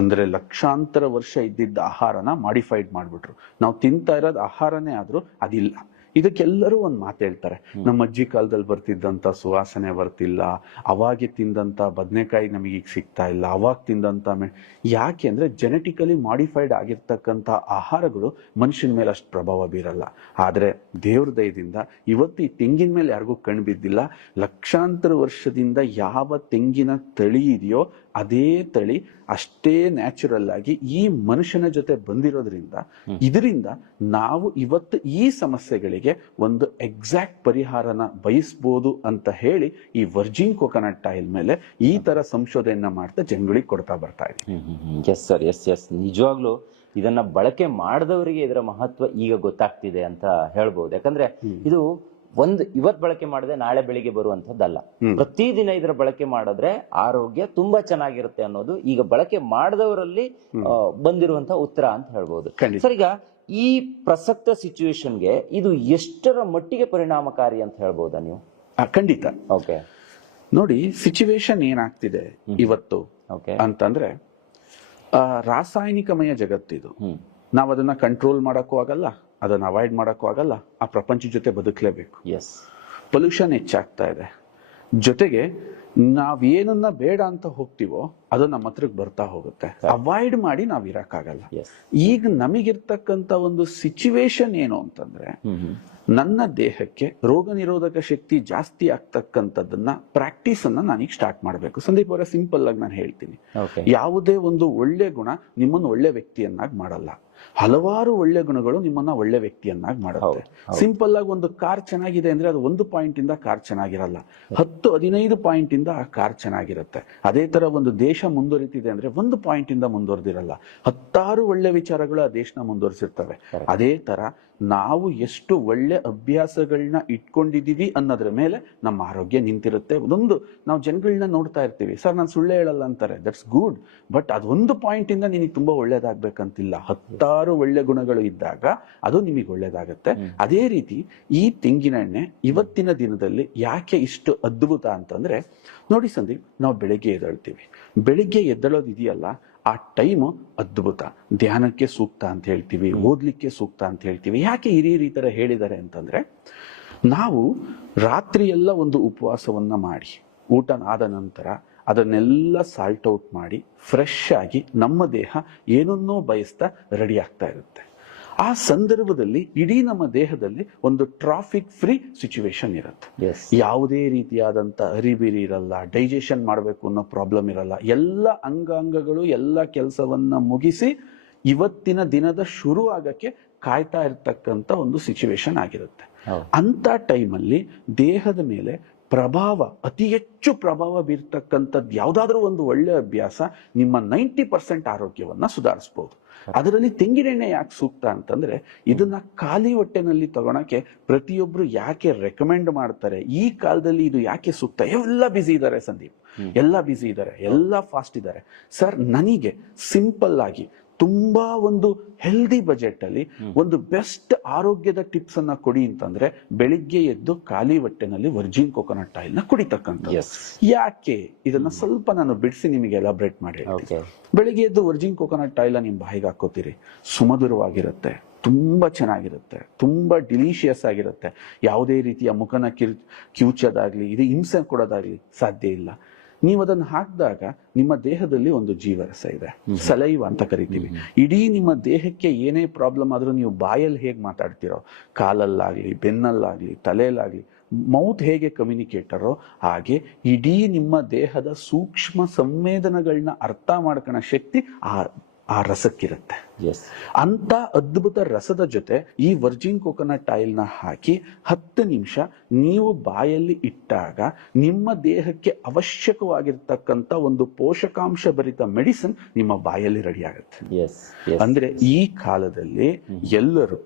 ಅಂದ್ರೆ ಲಕ್ಷಾಂತರ ವರ್ಷ ಇದ್ದಿದ್ದ ಆಹಾರನ ಮಾಡಿಫೈಡ್ ಮಾಡ್ಬಿಟ್ರು. ನಾವು ತಿಂತಾ ಇರೋದು ಆಹಾರನೇ ಆದ್ರೂ ಅದಿಲ್ಲ. ಇದಕ್ಕೆಲ್ಲರೂ ಒಂದು ಮಾತು ಹೇಳ್ತಾರೆ, ನಮ್ಮ ಅಜ್ಜಿ ಕಾಲದಲ್ಲಿ ಬರ್ತಿದ್ದಂತ ಸುವಾಸನೆ ಬರ್ತಿಲ್ಲ, ಅವಾಗೆ ತಿಂದಂತ ಬದನೆಕಾಯಿ ನಮಗೀಗ ಸಿಗ್ತಾ ಇಲ್ಲ, ಅವಾಗ ತಿಂದಂತ ಯಾಕೆ ಅಂದ್ರೆ ಜೆನೆಟಿಕಲಿ ಮಾಡಿಫೈಡ್ ಆಗಿರ್ತಕ್ಕಂಥ ಆಹಾರಗಳು ಮನುಷ್ಯನ ಮೇಲೆ ಅಷ್ಟು ಪ್ರಭಾವ ಬೀರಲ್ಲ. ಆದ್ರೆ ದೇವ್ರ ದಯದಿಂದ ಇವತ್ತು ಈ ತೆಂಗಿನ ಮೇಲೆ ಯಾರಿಗೂ ಕಣ್ಣು ಬಿದ್ದಿಲ್ಲ. ಲಕ್ಷಾಂತರ ವರ್ಷದಿಂದ ಯಾವ ತೆಂಗಿನ ತಳಿ ಇದೆಯೋ ಅದೇ ತಳಿ ಅಷ್ಟೇ ನ್ಯಾಚುರಲ್ ಆಗಿ ಈ ಮನುಷ್ಯನ ಜೊತೆ ಬಂದಿರೋದ್ರಿಂದ ಇದರಿಂದ ನಾವು ಇವತ್ತು ಈ ಸಮಸ್ಯೆಗಳಿಗೆ ಒಂದು ಎಕ್ಸಾಕ್ಟ್ ಪರಿಹಾರನ ಬಯಸ್ಬೋದು ಅಂತ ಹೇಳಿ ಈ ವರ್ಜಿನ್ ಕೋಕೋನಟ್ ಆಯಿಲ್ ಮೇಲೆ ಈ ತರ ಸಂಶೋಧನೆ ಮಾಡ್ತಾ ಜನಗಳಿಗೆ ಕೊಡ್ತಾ ಬರ್ತಾ ಇದೆ. Yes sir, yes. ನಿಜವಾಗ್ಲೂ ಇದನ್ನ ಬಳಕೆ ಮಾಡಿದವರಿಗೆ ಇದರ ಮಹತ್ವ ಈಗ ಗೊತ್ತಾಗ್ತಿದೆ ಅಂತ ಹೇಳ್ಬಹುದು. ಯಾಕಂದ್ರೆ ಇದು ಇವತ್ ಬಳಕೆ ಮಾಡಿದ್ರೆ ನಾಳೆ ಬೆಳಿಗ್ಗೆ ಬರುವಂತದ್ದಲ್ಲ. ಪ್ರತಿದಿನ ಇದರ ಬಳಕೆ ಮಾಡಿದ್ರೆ ಆರೋಗ್ಯ ತುಂಬಾ ಚೆನ್ನಾಗಿರುತ್ತೆ ಅನ್ನೋದು ಈಗ ಬಳಕೆ ಮಾಡಿದವರಲ್ಲಿ ಬಂದಿರುವಂತಹ ಉತ್ತರ ಅಂತ ಹೇಳ್ಬಹುದು. ಸರ್, ಈಗ ಈ ಪ್ರಸಕ್ತ ಸಿಚುವೇಶನ್ಗೆ ಇದು ಎಷ್ಟರ ಮಟ್ಟಿಗೆ ಪರಿಣಾಮಕಾರಿ ಅಂತ ಹೇಳ್ಬಹುದಾ ನೀವು? ಖಂಡಿತ. ನೋಡಿ, ಸಿಚುವೇಶನ್ ಏನಾಗ್ತಿದೆ ಇವತ್ತು ಅಂತಂದ್ರೆ, ರಾಸಾಯನಿಕಮಯ ಜಗತ್ತಿದು. ನಾವು ಅದನ್ನ ಕಂಟ್ರೋಲ್ ಮಾಡೋಕ್ಕೂ ಆಗಲ್ಲ, ಅದನ್ನ ಅವಾಯ್ಡ್ ಮಾಡೋಕ್ಕೂ ಆಗಲ್ಲ. ಆ ಪ್ರಪಂಚದ ಜೊತೆ ಬದುಕಲೇಬೇಕು. ಎಸ್. ಪೊಲ್ಯೂಷನ್ ಹೆಚ್ಚಾಗ್ತಾ ಇದೆ. ಜೊತೆಗೆ ನಾವೇನನ್ನ ಬೇಡ ಅಂತ ಹೋಗ್ತೀವೋ ಅದು ನಮ್ಮ ಹತ್ರಕ್ಕೆ ಬರ್ತಾ ಹೋಗುತ್ತೆ. ಅವಾಯ್ಡ್ ಮಾಡಿ ನಾವ್ ಇರಕ್ಕಾಗಲ್ಲ. ಈಗ ನಮಗಿರ್ತಕ್ಕಂತ ಒಂದು ಸಿಚುವೇಶನ್ ಏನು ಅಂತಂದ್ರೆ, ನನ್ನ ದೇಹಕ್ಕೆ ರೋಗ ನಿರೋಧಕ ಶಕ್ತಿ ಜಾಸ್ತಿ ಆಗ್ತಕ್ಕಂಥದ್ದನ್ನ ಪ್ರಾಕ್ಟೀಸ್ ಅನ್ನ ನಾನೀಗ ಸ್ಟಾರ್ಟ್ ಮಾಡ್ಬೇಕು. ಸಂದೀಪ್ ಅವರೇ, ಸಿಂಪಲ್ ಆಗಿ ನಾನು ಹೇಳ್ತೀನಿ, ಯಾವುದೇ ಒಂದು ಒಳ್ಳೆ ಗುಣ ನಿಮ್ಮನ್ನು ಒಳ್ಳೆ ವ್ಯಕ್ತಿಯನ್ನಾಗಿ ಮಾಡಲ್ಲ. ಹಲವಾರು ಒಳ್ಳೆ ಗುಣಗಳು ನಿಮ್ಮನ್ನ ಒಳ್ಳೆ ವ್ಯಕ್ತಿಯನ್ನಾಗಿ ಮಾಡುತ್ತೆ. ಸಿಂಪಲ್ ಆಗಿ ಒಂದು ಕಾರ್ ಚೆನ್ನಾಗಿದೆ ಅಂದ್ರೆ ಅದು 1 ಪಾಯಿಂಟ್ ಇಂದ ಕಾರ್ ಚೆನ್ನಾಗಿರಲ್ಲ, 10-15 ಪಾಯಿಂಟ್ ಇಂದ ಆ ಕಾರ್ ಚೆನ್ನಾಗಿರುತ್ತೆ. ಅದೇ ತರ ಒಂದು ದೇಶ ಮುಂದುವರಿತಿದೆ ಅಂದ್ರೆ 1 ಪಾಯಿಂಟ್ ಇಂದ ಮುಂದುವರೆದಿರಲ್ಲ, 10 ಒಳ್ಳೆ ವಿಚಾರಗಳು ಆ ದೇಶನ ಮುಂದುವರಿಸಿರ್ತವೆ. ಅದೇ ತರ ನಾವು ಎಷ್ಟು ಒಳ್ಳೆ ಅಭ್ಯಾಸಗಳನ್ನ ಇಟ್ಕೊಂಡಿದೀವಿ ಅನ್ನೋದ್ರ ಮೇಲೆ ನಮ್ಮ ಆರೋಗ್ಯ ನಿಂತಿರುತ್ತೆ. ಒಂದು ನಾವು ಜನಗಳನ್ನ ನೋಡ್ತಾ ಇರ್ತೀವಿ, ಸರ್ ನಾನು ಸುಳ್ಳು ಹೇಳಲ್ಲ ಅಂತಾರೆ, ದಟ್ಸ್ ಗುಡ್, ಬಟ್ ಅದು 1 ಪಾಯಿಂಟ್ ಇಂದ ನಿನಗೆ ತುಂಬಾ ಒಳ್ಳೇದಾಗ್ಬೇಕಂತಿಲ್ಲ. 10 ಒಳ್ಳೆ ಗುಣಗಳು ಇದ್ದಾಗ ಅದು ನಿಮಗೆ ಒಳ್ಳೇದಾಗತ್ತೆ. ಅದೇ ರೀತಿ ಈ ತೆಂಗಿನ ಎಣ್ಣೆ ಇವತ್ತಿನ ದಿನದಲ್ಲಿ ಯಾಕೆ ಇಷ್ಟು ಅದ್ಭುತ ಅಂತಂದ್ರೆ, ನೋಡಿ ಸಂದೀಪ್, ನಾವು ಬೆಳಗ್ಗೆ ಎದ್ದೇಳ್ತೀವಿ, ಬೆಳಿಗ್ಗೆ ಎದ್ದೇಳೋದಿದೆಯಲ್ಲ ಆ ಟೈಮು ಅದ್ಭುತ. ಧ್ಯಾನಕ್ಕೆ ಸೂಕ್ತ ಅಂತ ಹೇಳ್ತೀವಿ, ಓದ್ಲಿಕ್ಕೆ ಸೂಕ್ತ ಅಂತ ಹೇಳ್ತೀವಿ. ಯಾಕೆ ಹಿರಿಯರು ಈ ತರ ಹೇಳಿದ್ದಾರೆ ಅಂತಂದ್ರೆ, ನಾವು ರಾತ್ರಿ ಎಲ್ಲ ಒಂದು ಉಪವಾಸವನ್ನ ಮಾಡಿ ಊಟ ಆದ ನಂತರ ಅದನ್ನೆಲ್ಲ ಸಾಲ್ಟ್ ಔಟ್ ಮಾಡಿ ಫ್ರೆಶ್ ಆಗಿ ನಮ್ಮ ದೇಹ ಏನನ್ನೋ ಬಯಸ್ತಾ ರೆಡಿ ಆಗ್ತಾ ಇರುತ್ತೆ. ಆ ಸಂದರ್ಭದಲ್ಲಿ ಇಡೀ ನಮ್ಮ ದೇಹದಲ್ಲಿ ಒಂದು ಟ್ರಾಫಿಕ್ ಫ್ರೀ ಸಿಚುವೇಶನ್ ಇರುತ್ತೆ. ಯಾವುದೇ ರೀತಿಯಾದಂತ ಅರಿಬಿರಿ ಇರಲ್ಲ, ಡೈಜೆಷನ್ ಮಾಡಬೇಕು ಅನ್ನೋ ಪ್ರಾಬ್ಲಮ್ ಇರಲ್ಲ. ಎಲ್ಲ ಅಂಗಾಂಗಗಳು ಎಲ್ಲ ಕೆಲಸವನ್ನ ಮುಗಿಸಿ ಇವತ್ತಿನ ದಿನದ ಶುರು ಆಗಕ್ಕೆ ಕಾಯ್ತಾ ಇರ್ತಕ್ಕಂಥ ಒಂದು ಸಿಚುವೇಶನ್ ಆಗಿರುತ್ತೆ. ಅಂತ ಟೈಮಲ್ಲಿ ದೇಹದ ಮೇಲೆ ಪ್ರಭಾವ, ಅತಿ ಹೆಚ್ಚು ಪ್ರಭಾವ ಬೀರ್ತಕ್ಕಂಥದ್ದು ಯಾವ್ದಾದ್ರೂ ಒಂದು ಒಳ್ಳೆ ಅಭ್ಯಾಸ ನಿಮ್ಮ 90% ಆರೋಗ್ಯವನ್ನ ಸುಧಾರಿಸಬಹುದು. ಅದರಲ್ಲಿ ತೆಂಗಿನೆಣ್ಣೆ ಯಾಕೆ ಸೂಕ್ತ ಅಂತಂದ್ರೆ, ಇದನ್ನ ಖಾಲಿ ಹೊಟ್ಟೆನಲ್ಲಿ ತಗೊಳಕ್ಕೆ ಪ್ರತಿಯೊಬ್ರು ಯಾಕೆ ರೆಕಮೆಂಡ್ ಮಾಡ್ತಾರೆ, ಈ ಕಾಲದಲ್ಲಿ ಇದು ಯಾಕೆ ಸೂಕ್ತ? ಎಲ್ಲ ಬಿಸಿ ಇದ್ದಾರೆ ಸಂದೀಪ್, ಎಲ್ಲ ಬಿಸಿ ಇದ್ದಾರೆ, ಎಲ್ಲ ಫಾಸ್ಟ್ ಇದ್ದಾರೆ. ಸರ್, ನನಗೆ ಸಿಂಪಲ್ ಆಗಿ ತುಂಬಾ ಒಂದು ಹೆಲ್ದಿ ಬಜೆಟ್ ಅಲ್ಲಿ ಒಂದು ಬೆಸ್ಟ್ ಆರೋಗ್ಯದ ಟಿಪ್ಸ್ ಅನ್ನ ಕೊಡಿ ಅಂತಂದ್ರೆ, ಬೆಳಿಗ್ಗೆ ಎದ್ದು ಖಾಲಿ ಹೊಟ್ಟೆನಲ್ಲಿ ವರ್ಜಿನ್ ಕೋಕೋನಟ್ ಆಯಿಲ್ ನ ಕುಡಿತಕ್ಕಂಥ. ಯಾಕೆ ಇದನ್ನ ಸ್ವಲ್ಪ ನಾನು ಬಿಡಿಸಿ ನಿಮಗೆ ಎಲಾಬ್ರೇಟ್ ಮಾಡಿ ಹೇಳ್ತೀನಿ. ಬೆಳಿಗ್ಗೆ ಎದ್ದು ವರ್ಜಿನ್ ಕೋಕೋನಟ್ ಆಯಿಲ್ ನಿಮ್ ಬಾಯಿಗೆ ಹಾಕೋತೀರಿ, ಸುಮಧುರವಾಗಿರುತ್ತೆ, ತುಂಬಾ ಚೆನ್ನಾಗಿರುತ್ತೆ, ತುಂಬಾ ಡಿಲಿಷಿಯಸ್ ಆಗಿರುತ್ತೆ. ಯಾವುದೇ ರೀತಿಯ ಮುಖನ ಕಿವುಚೋದಾಗ್ಲಿ, ಇದು ಹಿಂಸೆ ಕೊಡೋದಾಗ್ಲಿ ಸಾಧ್ಯ ಇಲ್ಲ. ನೀವು ಅದನ್ನು ಹಾಕಿದಾಗ ನಿಮ್ಮ ದೇಹದಲ್ಲಿ ಒಂದು ಜೀವರಸ ಇದೆ, ಸಲೈವ ಅಂತ ಕರಿತೀವಿ. ಇಡೀ ನಿಮ್ಮ ದೇಹಕ್ಕೆ ಏನೇ ಪ್ರಾಬ್ಲಮ್ ಆದ್ರೂ ನೀವು ಬಾಯಲ್ಲಿ ಹೇಗೆ ಮಾತಾಡ್ತಿರೋ, ಕಾಲಲ್ಲಾಗ್ಲಿ, ಬೆನ್ನಲ್ಲಾಗ್ಲಿ, ತಲೆಯಲ್ಲಾಗ್ಲಿ, ಮೌತ್ ಹೇಗೆ ಕಮ್ಯುನಿಕೇಟರೋ ಹಾಗೆ ಇಡೀ ನಿಮ್ಮ ದೇಹದ ಸೂಕ್ಷ್ಮ ಸಂವೇದನೆಗಳನ್ನ ಅರ್ಥ ಮಾಡ್ಕೊಳ್ಳೋ ಶಕ್ತಿ ಆ ರಸಕ್ಕಿರುತ್ತೆ. ಅಂತ ಅದ್ಭುತ ರಸದ ಜೊತೆ ಈ ವರ್ಜಿನ್ ಕೋಕೋನಟ್ ಆಯಿಲ್ ನ ಹಾಕಿ 10 ನಿಮಿಷ ನೀವು ಬಾಯಲ್ಲಿ ಇಟ್ಟಾಗ ನಿಮ್ಮ ದೇಹಕ್ಕೆ ಅವಶ್ಯಕವಾಗಿರ್ತಕ್ಕಂಥ ಒಂದು ಪೋಷಕಾಂಶ ಭರಿತ ಮೆಡಿಸಿನ್ ನಿಮ್ಮ ಬಾಯಲ್ಲಿ ರೆಡಿ ಆಗುತ್ತೆ. ಅಂದ್ರೆ ಈ ಕಾಲದಲ್ಲಿ ಎಲ್ಲರೂ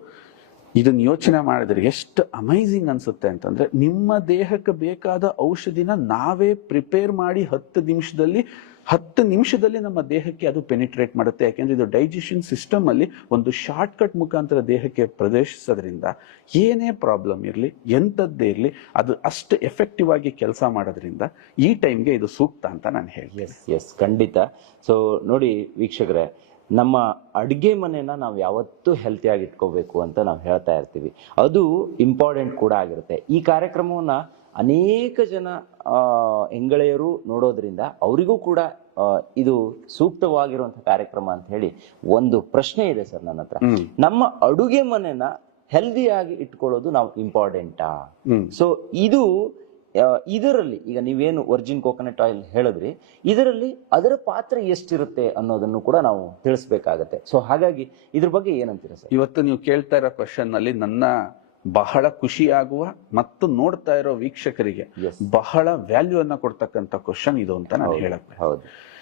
ಇದನ್ನ ಯೋಚನೆ ಮಾಡಿದ್ರೆ ಎಷ್ಟು ಅಮೈಸಿಂಗ್ ಅನ್ಸುತ್ತೆ ಅಂತಂದ್ರೆ, ನಿಮ್ಮ ದೇಹಕ್ಕೆ ಬೇಕಾದ ಔಷಧಿನ ನಾವೇ ಪ್ರಿಪೇರ್ ಮಾಡಿ 10 ನಿಮಿಷದಲ್ಲಿ ನಮ್ಮ ದೇಹಕ್ಕೆ ಅದು ಪೆನಿಟ್ರೇಟ್ ಮಾಡುತ್ತೆ. ಯಾಕೆಂದ್ರೆ ಇದು ಡೈಜೆಷನ್ ಸಿಸ್ಟಮ್ ಅಲ್ಲಿ ಒಂದು ಶಾರ್ಟ್ ಕಟ್ ಮುಖಾಂತರ ದೇಹಕ್ಕೆ ಪ್ರವೇಶಿಸೋದ್ರಿಂದ ಏನೇ ಪ್ರಾಬ್ಲಮ್ ಇರಲಿ, ಎಂಥದ್ದೇ ಇರಲಿ, ಅದು ಅಷ್ಟು ಎಫೆಕ್ಟಿವ್ ಆಗಿ ಕೆಲಸ ಮಾಡೋದ್ರಿಂದ ಈ ಟೈಮ್ಗೆ ಇದು ಸೂಕ್ತ ಅಂತ ನಾನು ಹೇಳಿ. ಎಸ್, ಖಂಡಿತ. ಸೊ ನೋಡಿ ವೀಕ್ಷಕರೇ, ನಮ್ಮ ಅಡುಗೆ ಮನೆನ ನಾವು ಯಾವತ್ತೂ ಹೆಲ್ತಿಯಾಗಿ ಇಟ್ಕೋಬೇಕು ಅಂತ ನಾವು ಹೇಳ್ತಾ ಇರ್ತೀವಿ. ಅದು ಇಂಪಾರ್ಟೆಂಟ್ ಕೂಡ ಆಗಿರುತ್ತೆ. ಈ ಕಾರ್ಯಕ್ರಮವನ್ನ ಅನೇಕ ಜನ ಹೆಂಗಳೆಯರು ನೋಡೋದ್ರಿಂದ ಅವರಿಗೂ ಕೂಡ ಇದು ಸೂಕ್ತವಾಗಿರುವಂತಹ ಕಾರ್ಯಕ್ರಮ ಅಂತ ಹೇಳಿ ಒಂದು ಪ್ರಶ್ನೆ ಇದೆ ಸರ್ ನನ್ನ ಹತ್ರ. ನಮ್ಮ ಅಡುಗೆ ಮನೆನ ಹೆಲ್ದಿಯಾಗಿ ಇಟ್ಕೊಳ್ಳೋದು ನಾವು ಇಂಪಾರ್ಟೆಂಟಾ? ಸೊ ಇದರಲ್ಲಿ ಈಗ ನೀವೇನು ವರ್ಜಿನ್ ಕೋಕೋನಟ್ ಆಯಿಲ್ ಹೇಳಿದ್ರಿ, ಇದರಲ್ಲಿ ಅದರ ಪಾತ್ರ ಎಷ್ಟಿರುತ್ತೆ ಅನ್ನೋದನ್ನು ಕೂಡ ನಾವು ತಿಳಿಸ್ಬೇಕಾಗತ್ತೆ. ಸೊ ಹಾಗಾಗಿ ಇದ್ರ ಬಗ್ಗೆ ಏನಂತೀರಾ ಸರ್? ಇವತ್ತು ನೀವು ಕೇಳ್ತಾ ಇರೋ ಕ್ವಶನ್ ಅಲ್ಲಿ ನನ್ನ ಬಹಳ ಖುಷಿಯಾಗುವ ಮತ್ತು ನೋಡ್ತಾ ಇರೋ ವೀಕ್ಷಕರಿಗೆ ಬಹಳ ವ್ಯಾಲ್ಯೂ ಅನ್ನ ಕೊಡ್ತಕ್ಕಂಥ ಕ್ವಶನ್ ಇದು ಅಂತ ನಾನು ಹೇಳಕ್ಕೆ.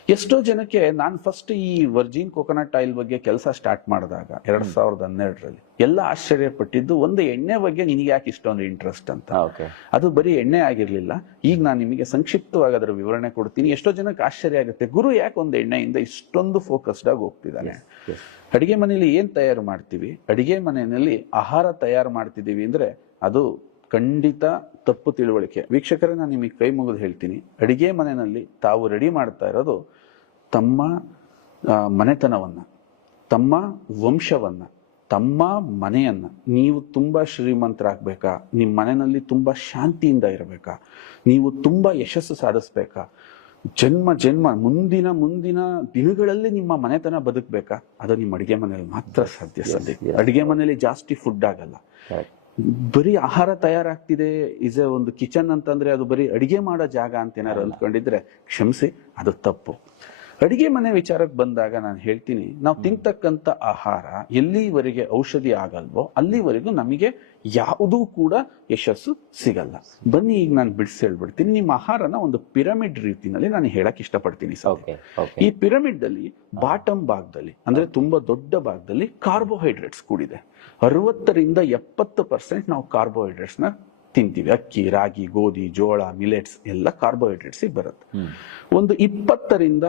ಎಷ್ಟೋ ಜನಕ್ಕೆ ನಾನು ಫಸ್ಟ್ ಈ ವರ್ಜಿನ್ ಕೋಕೋನಟ್ ಆಯಿಲ್ ಬಗ್ಗೆ ಕೆಲಸ ಸ್ಟಾರ್ಟ್ ಮಾಡಿದಾಗ 2012ರಲ್ಲಿ ಎಲ್ಲ ಆಶ್ಚರ್ಯಪಟ್ಟಿದ್ದು, ಒಂದು ಎಣ್ಣೆ ಬಗ್ಗೆ ನಿನಗೆ ಯಾಕೆ ಇಷ್ಟೊಂದು ಇಂಟ್ರೆಸ್ಟ್ ಅಂತ. ಅದು ಬರೀ ಎಣ್ಣೆ ಆಗಿರ್ಲಿಲ್ಲ. ಈಗ ನಾನು ನಿಮಗೆ ಸಂಕ್ಷಿಪ್ತವಾಗಿ ಅದರ ವಿವರಣೆ ಕೊಡ್ತೀನಿ. ಎಷ್ಟೋ ಜನಕ್ಕೆ ಆಶ್ಚರ್ಯ ಆಗುತ್ತೆ, ಗುರು ಯಾಕೆ ಒಂದು ಎಣ್ಣೆಯಿಂದ ಇಷ್ಟೊಂದು ಫೋಕಸ್ಡ್ ಆಗಿ ಹೋಗ್ತಿದ್ದಾನೆ. ಅಡಿಗೆ ಮನೆಯಲ್ಲಿ ಏನ್ ತಯಾರು ಮಾಡ್ತೀವಿ, ಅಡಿಗೆ ಮನೆಯಲ್ಲಿ ಆಹಾರ ತಯಾರು ಮಾಡ್ತಿದೀವಿ ಅಂದ್ರೆ ಅದು ಖಂಡಿತ ತಪ್ಪು ತಿಳುವಳಿಕೆ. ವೀಕ್ಷಕರೇ, ನಾನು ನಿಮಗೆ ಕೈ ಮುಗಿದು ಹೇಳ್ತೀನಿ, ಅಡಿಗೆ ಮನೆಯಲ್ಲಿ ತಾವು ರೆಡಿ ಮಾಡ್ತಾ ಇರೋದು ತಮ್ಮ ಮನೆತನವನ್ನ, ತಮ್ಮ ವಂಶವನ್ನ, ತಮ್ಮ ಮನೆಯನ್ನ ನೀವು ತುಂಬಾ ಶ್ರೀಮಂತರಾಗ್ಬೇಕಾ, ನಿಮ್ಮ ಮನೆಯಲ್ಲಿ ತುಂಬಾ ಶಾಂತಿಯಿಂದ ಇರಬೇಕಾ, ನೀವು ತುಂಬಾ ಯಶಸ್ಸು ಸಾಧಿಸ್ಬೇಕಾ, ಜನ್ಮ ಮುಂದಿನ ದಿನಗಳಲ್ಲಿ ನಿಮ್ಮ ಮನೆತನ ಬದುಕ್ಬೇಕಾ, ಅದು ನಿಮ್ಮ ಅಡಿಗೆ ಮನೆಯಲ್ಲಿ ಮಾತ್ರ ಸಾಧ್ಯ. ಅಡಿಗೆ ಮನೆಯಲ್ಲಿ ಜಾಸ್ತಿ ಫುಡ್ ಆಗಲ್ಲ. ಬರೀ ಆಹಾರ ತಯಾರಾಗ್ತಿದೆ ಇಸ್ ಒಂದು ಕಿಚನ್ ಅಂತಂದ್ರೆ ಅದು ಬರೀ ಅಡಿಗೆ ಮಾಡೋ ಜಾಗ ಅಂತ ಏನಾರು ಅಂದ್ಕೊಂಡಿದ್ರೆ ಕ್ಷಮಿಸಿ, ಅದು ತಪ್ಪು. ಅಡಿಗೆ ಮನೆ ವಿಚಾರಕ್ಕೆ ಬಂದಾಗ ನಾನು ಹೇಳ್ತೀನಿ, ನಾವು ತಿಂತಕ್ಕಂಥ ಆಹಾರ ಎಲ್ಲಿವರೆಗೆ ಔಷಧಿ ಆಗಲ್ವೋ ಅಲ್ಲಿವರೆಗೂ ನಮಗೆ ಯಾವುದೂ ಕೂಡ ಯಶಸ್ಸು ಸಿಗಲ್ಲ. ಬನ್ನಿ ಈಗ ನಾನು ಬಿಡಿಸಿ ಹೇಳ್ಬಿಡ್ತೀನಿ. ನಿಮ್ಮ ಆಹಾರನ ಒಂದು ಪಿರಮಿಡ್ ರೀತಿನಲ್ಲಿ ನಾನು ಹೇಳಕ್ ಇಷ್ಟಪಡ್ತೀನಿ. ಈ ಪಿರಮಿಡ್ ಅಲ್ಲಿ ಬಾಟಮ್ ಭಾಗದಲ್ಲಿ ಅಂದ್ರೆ ತುಂಬಾ ದೊಡ್ಡ ಭಾಗದಲ್ಲಿ ಕಾರ್ಬೋಹೈಡ್ರೇಟ್ಸ್ ಕೂಡಿದೆ. 60ರಿಂದ 70% ನಾವು ಕಾರ್ಬೋಹೈಡ್ರೇಟ್ಸ್ ನ ತಿಂತೀವಿ. ಅಕ್ಕಿ, ರಾಗಿ, ಗೋಧಿ, ಜೋಳ, ಮಿಲೆಟ್ಸ್ ಎಲ್ಲ ಕಾರ್ಬೋಹೈಡ್ರೇಟ್ಸ್ ಬರುತ್ತೆ. ಒಂದು 20ರಿಂದ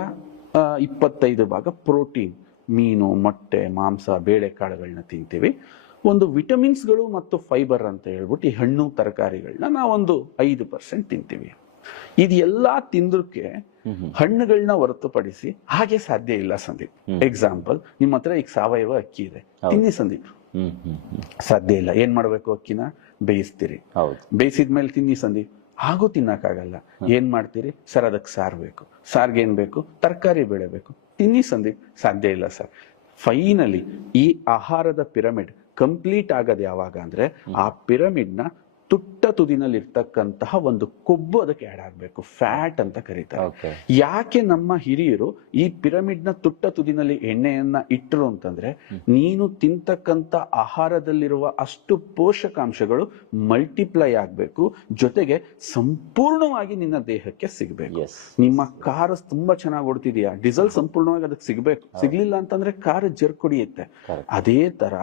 25 ಭಾಗ ಪ್ರೋಟೀನ್, ಮೀನು, ಮೊಟ್ಟೆ, ಮಾಂಸ, ಬೇಳೆಕಾಳುಗಳನ್ನ ತಿಂತೀವಿ. ಒಂದು ವಿಟಮಿನ್ಸ್ಗಳು ಮತ್ತು ಫೈಬರ್ ಅಂತ ಹೇಳ್ಬಿಟ್ಟು ಈ ಹಣ್ಣು ತರಕಾರಿಗಳನ್ನ ನಾವೊಂದು 5% ತಿಂತೀವಿ. ಇದೆಲ್ಲಾ ತಿಂದ್ರಕ್ಕೆ ಹಣ್ಣುಗಳನ್ನ ಹೊರತುಪಡಿಸಿ ಹಾಗೆ ಸಾಧ್ಯ ಇಲ್ಲ ಸಂದೀಪ್. ಎಕ್ಸಾಂಪಲ್, ನಿಮ್ಮ ಹತ್ರ ಈಗ ಸಾವಯವ ಅಕ್ಕಿ ಇದೆ, ತಿನ್ನಿ ಸಂದೀಪ್. ಸಾಧ್ಯ ಇಲ್ಲ. ಏನ್ ಮಾಡ್ಬೇಕು? ಅಕ್ಕಿನ ಬೇಯಿಸ್ತೀರಿ, ಬೇಯಿಸಿದ್ಮೇಲೆ ತಿನ್ನಿ ಸಂದೀಪ್. ಹಾಗೂ ತಿನ್ನಕ್ಕಾಗಲ್ಲ. ಏನ್ ಮಾಡ್ತೀರಿ ಸರ್? ಅದಕ್ಕೆ ಸಾರ್ ಬೇಕು. ಸಾರ್ಗೆ ಏನ್ ಬೇಕು? ತರಕಾರಿ ಬೇಳೆ ಬೇಕು. ತಿನ್ನಿ ಸಂದೀಪ್. ಸಾಧ್ಯ ಇಲ್ಲ ಸರ್. ಫೈನಲಿ ಈ ಆಹಾರದ ಪಿರಮಿಡ್ ಕಂಪ್ಲೀಟ್ ಆಗದು ಯಾವಾಗ ಅಂದ್ರೆ ಆ ಪಿರಮಿಡ್ ನ ತುಟ್ಟ ತುದಿನಲ್ಲಿ ಇರ್ತಕ್ಕಂತಹ ಒಂದು ಕೊಬ್ಬು ಅದಕ್ಕೆ ಆಡ್ ಆಗ್ಬೇಕು, ಫ್ಯಾಟ್ ಅಂತ ಕರೀತಾರೆ. ಯಾಕೆ ನಮ್ಮ ಹಿರಿಯರು ಈ ಪಿರಮಿಡ್ ನ ತುಟ್ಟ ತುದಿನಲ್ಲಿ ಎಣ್ಣೆಯನ್ನ ಇಟ್ಟರು ಅಂತಂದ್ರೆ, ನೀನು ತಿಂತಕ್ಕಂತ ಆಹಾರದಲ್ಲಿರುವ ಅಷ್ಟು ಪೋಷಕಾಂಶಗಳು ಮಲ್ಟಿಪ್ಲೈ ಆಗ್ಬೇಕು, ಜೊತೆಗೆ ಸಂಪೂರ್ಣವಾಗಿ ನಿನ್ನ ದೇಹಕ್ಕೆ ಸಿಗ್ಬೇಕು. ನಿಮ್ಮ ಕಾರ್ ತುಂಬಾ ಚೆನ್ನಾಗಿ ಓಡ್ತಿದ್ಯಾ, ಡೀಸೆಲ್ ಸಂಪೂರ್ಣವಾಗಿ ಅದಕ್ಕೆ ಸಿಗ್ಬೇಕು. ಸಿಗ್ಲಿಲ್ಲ ಅಂತಂದ್ರೆ ಕಾರ್ ಜರ್ಕೊಡಿಯುತ್ತೆ. ಅದೇ ತರ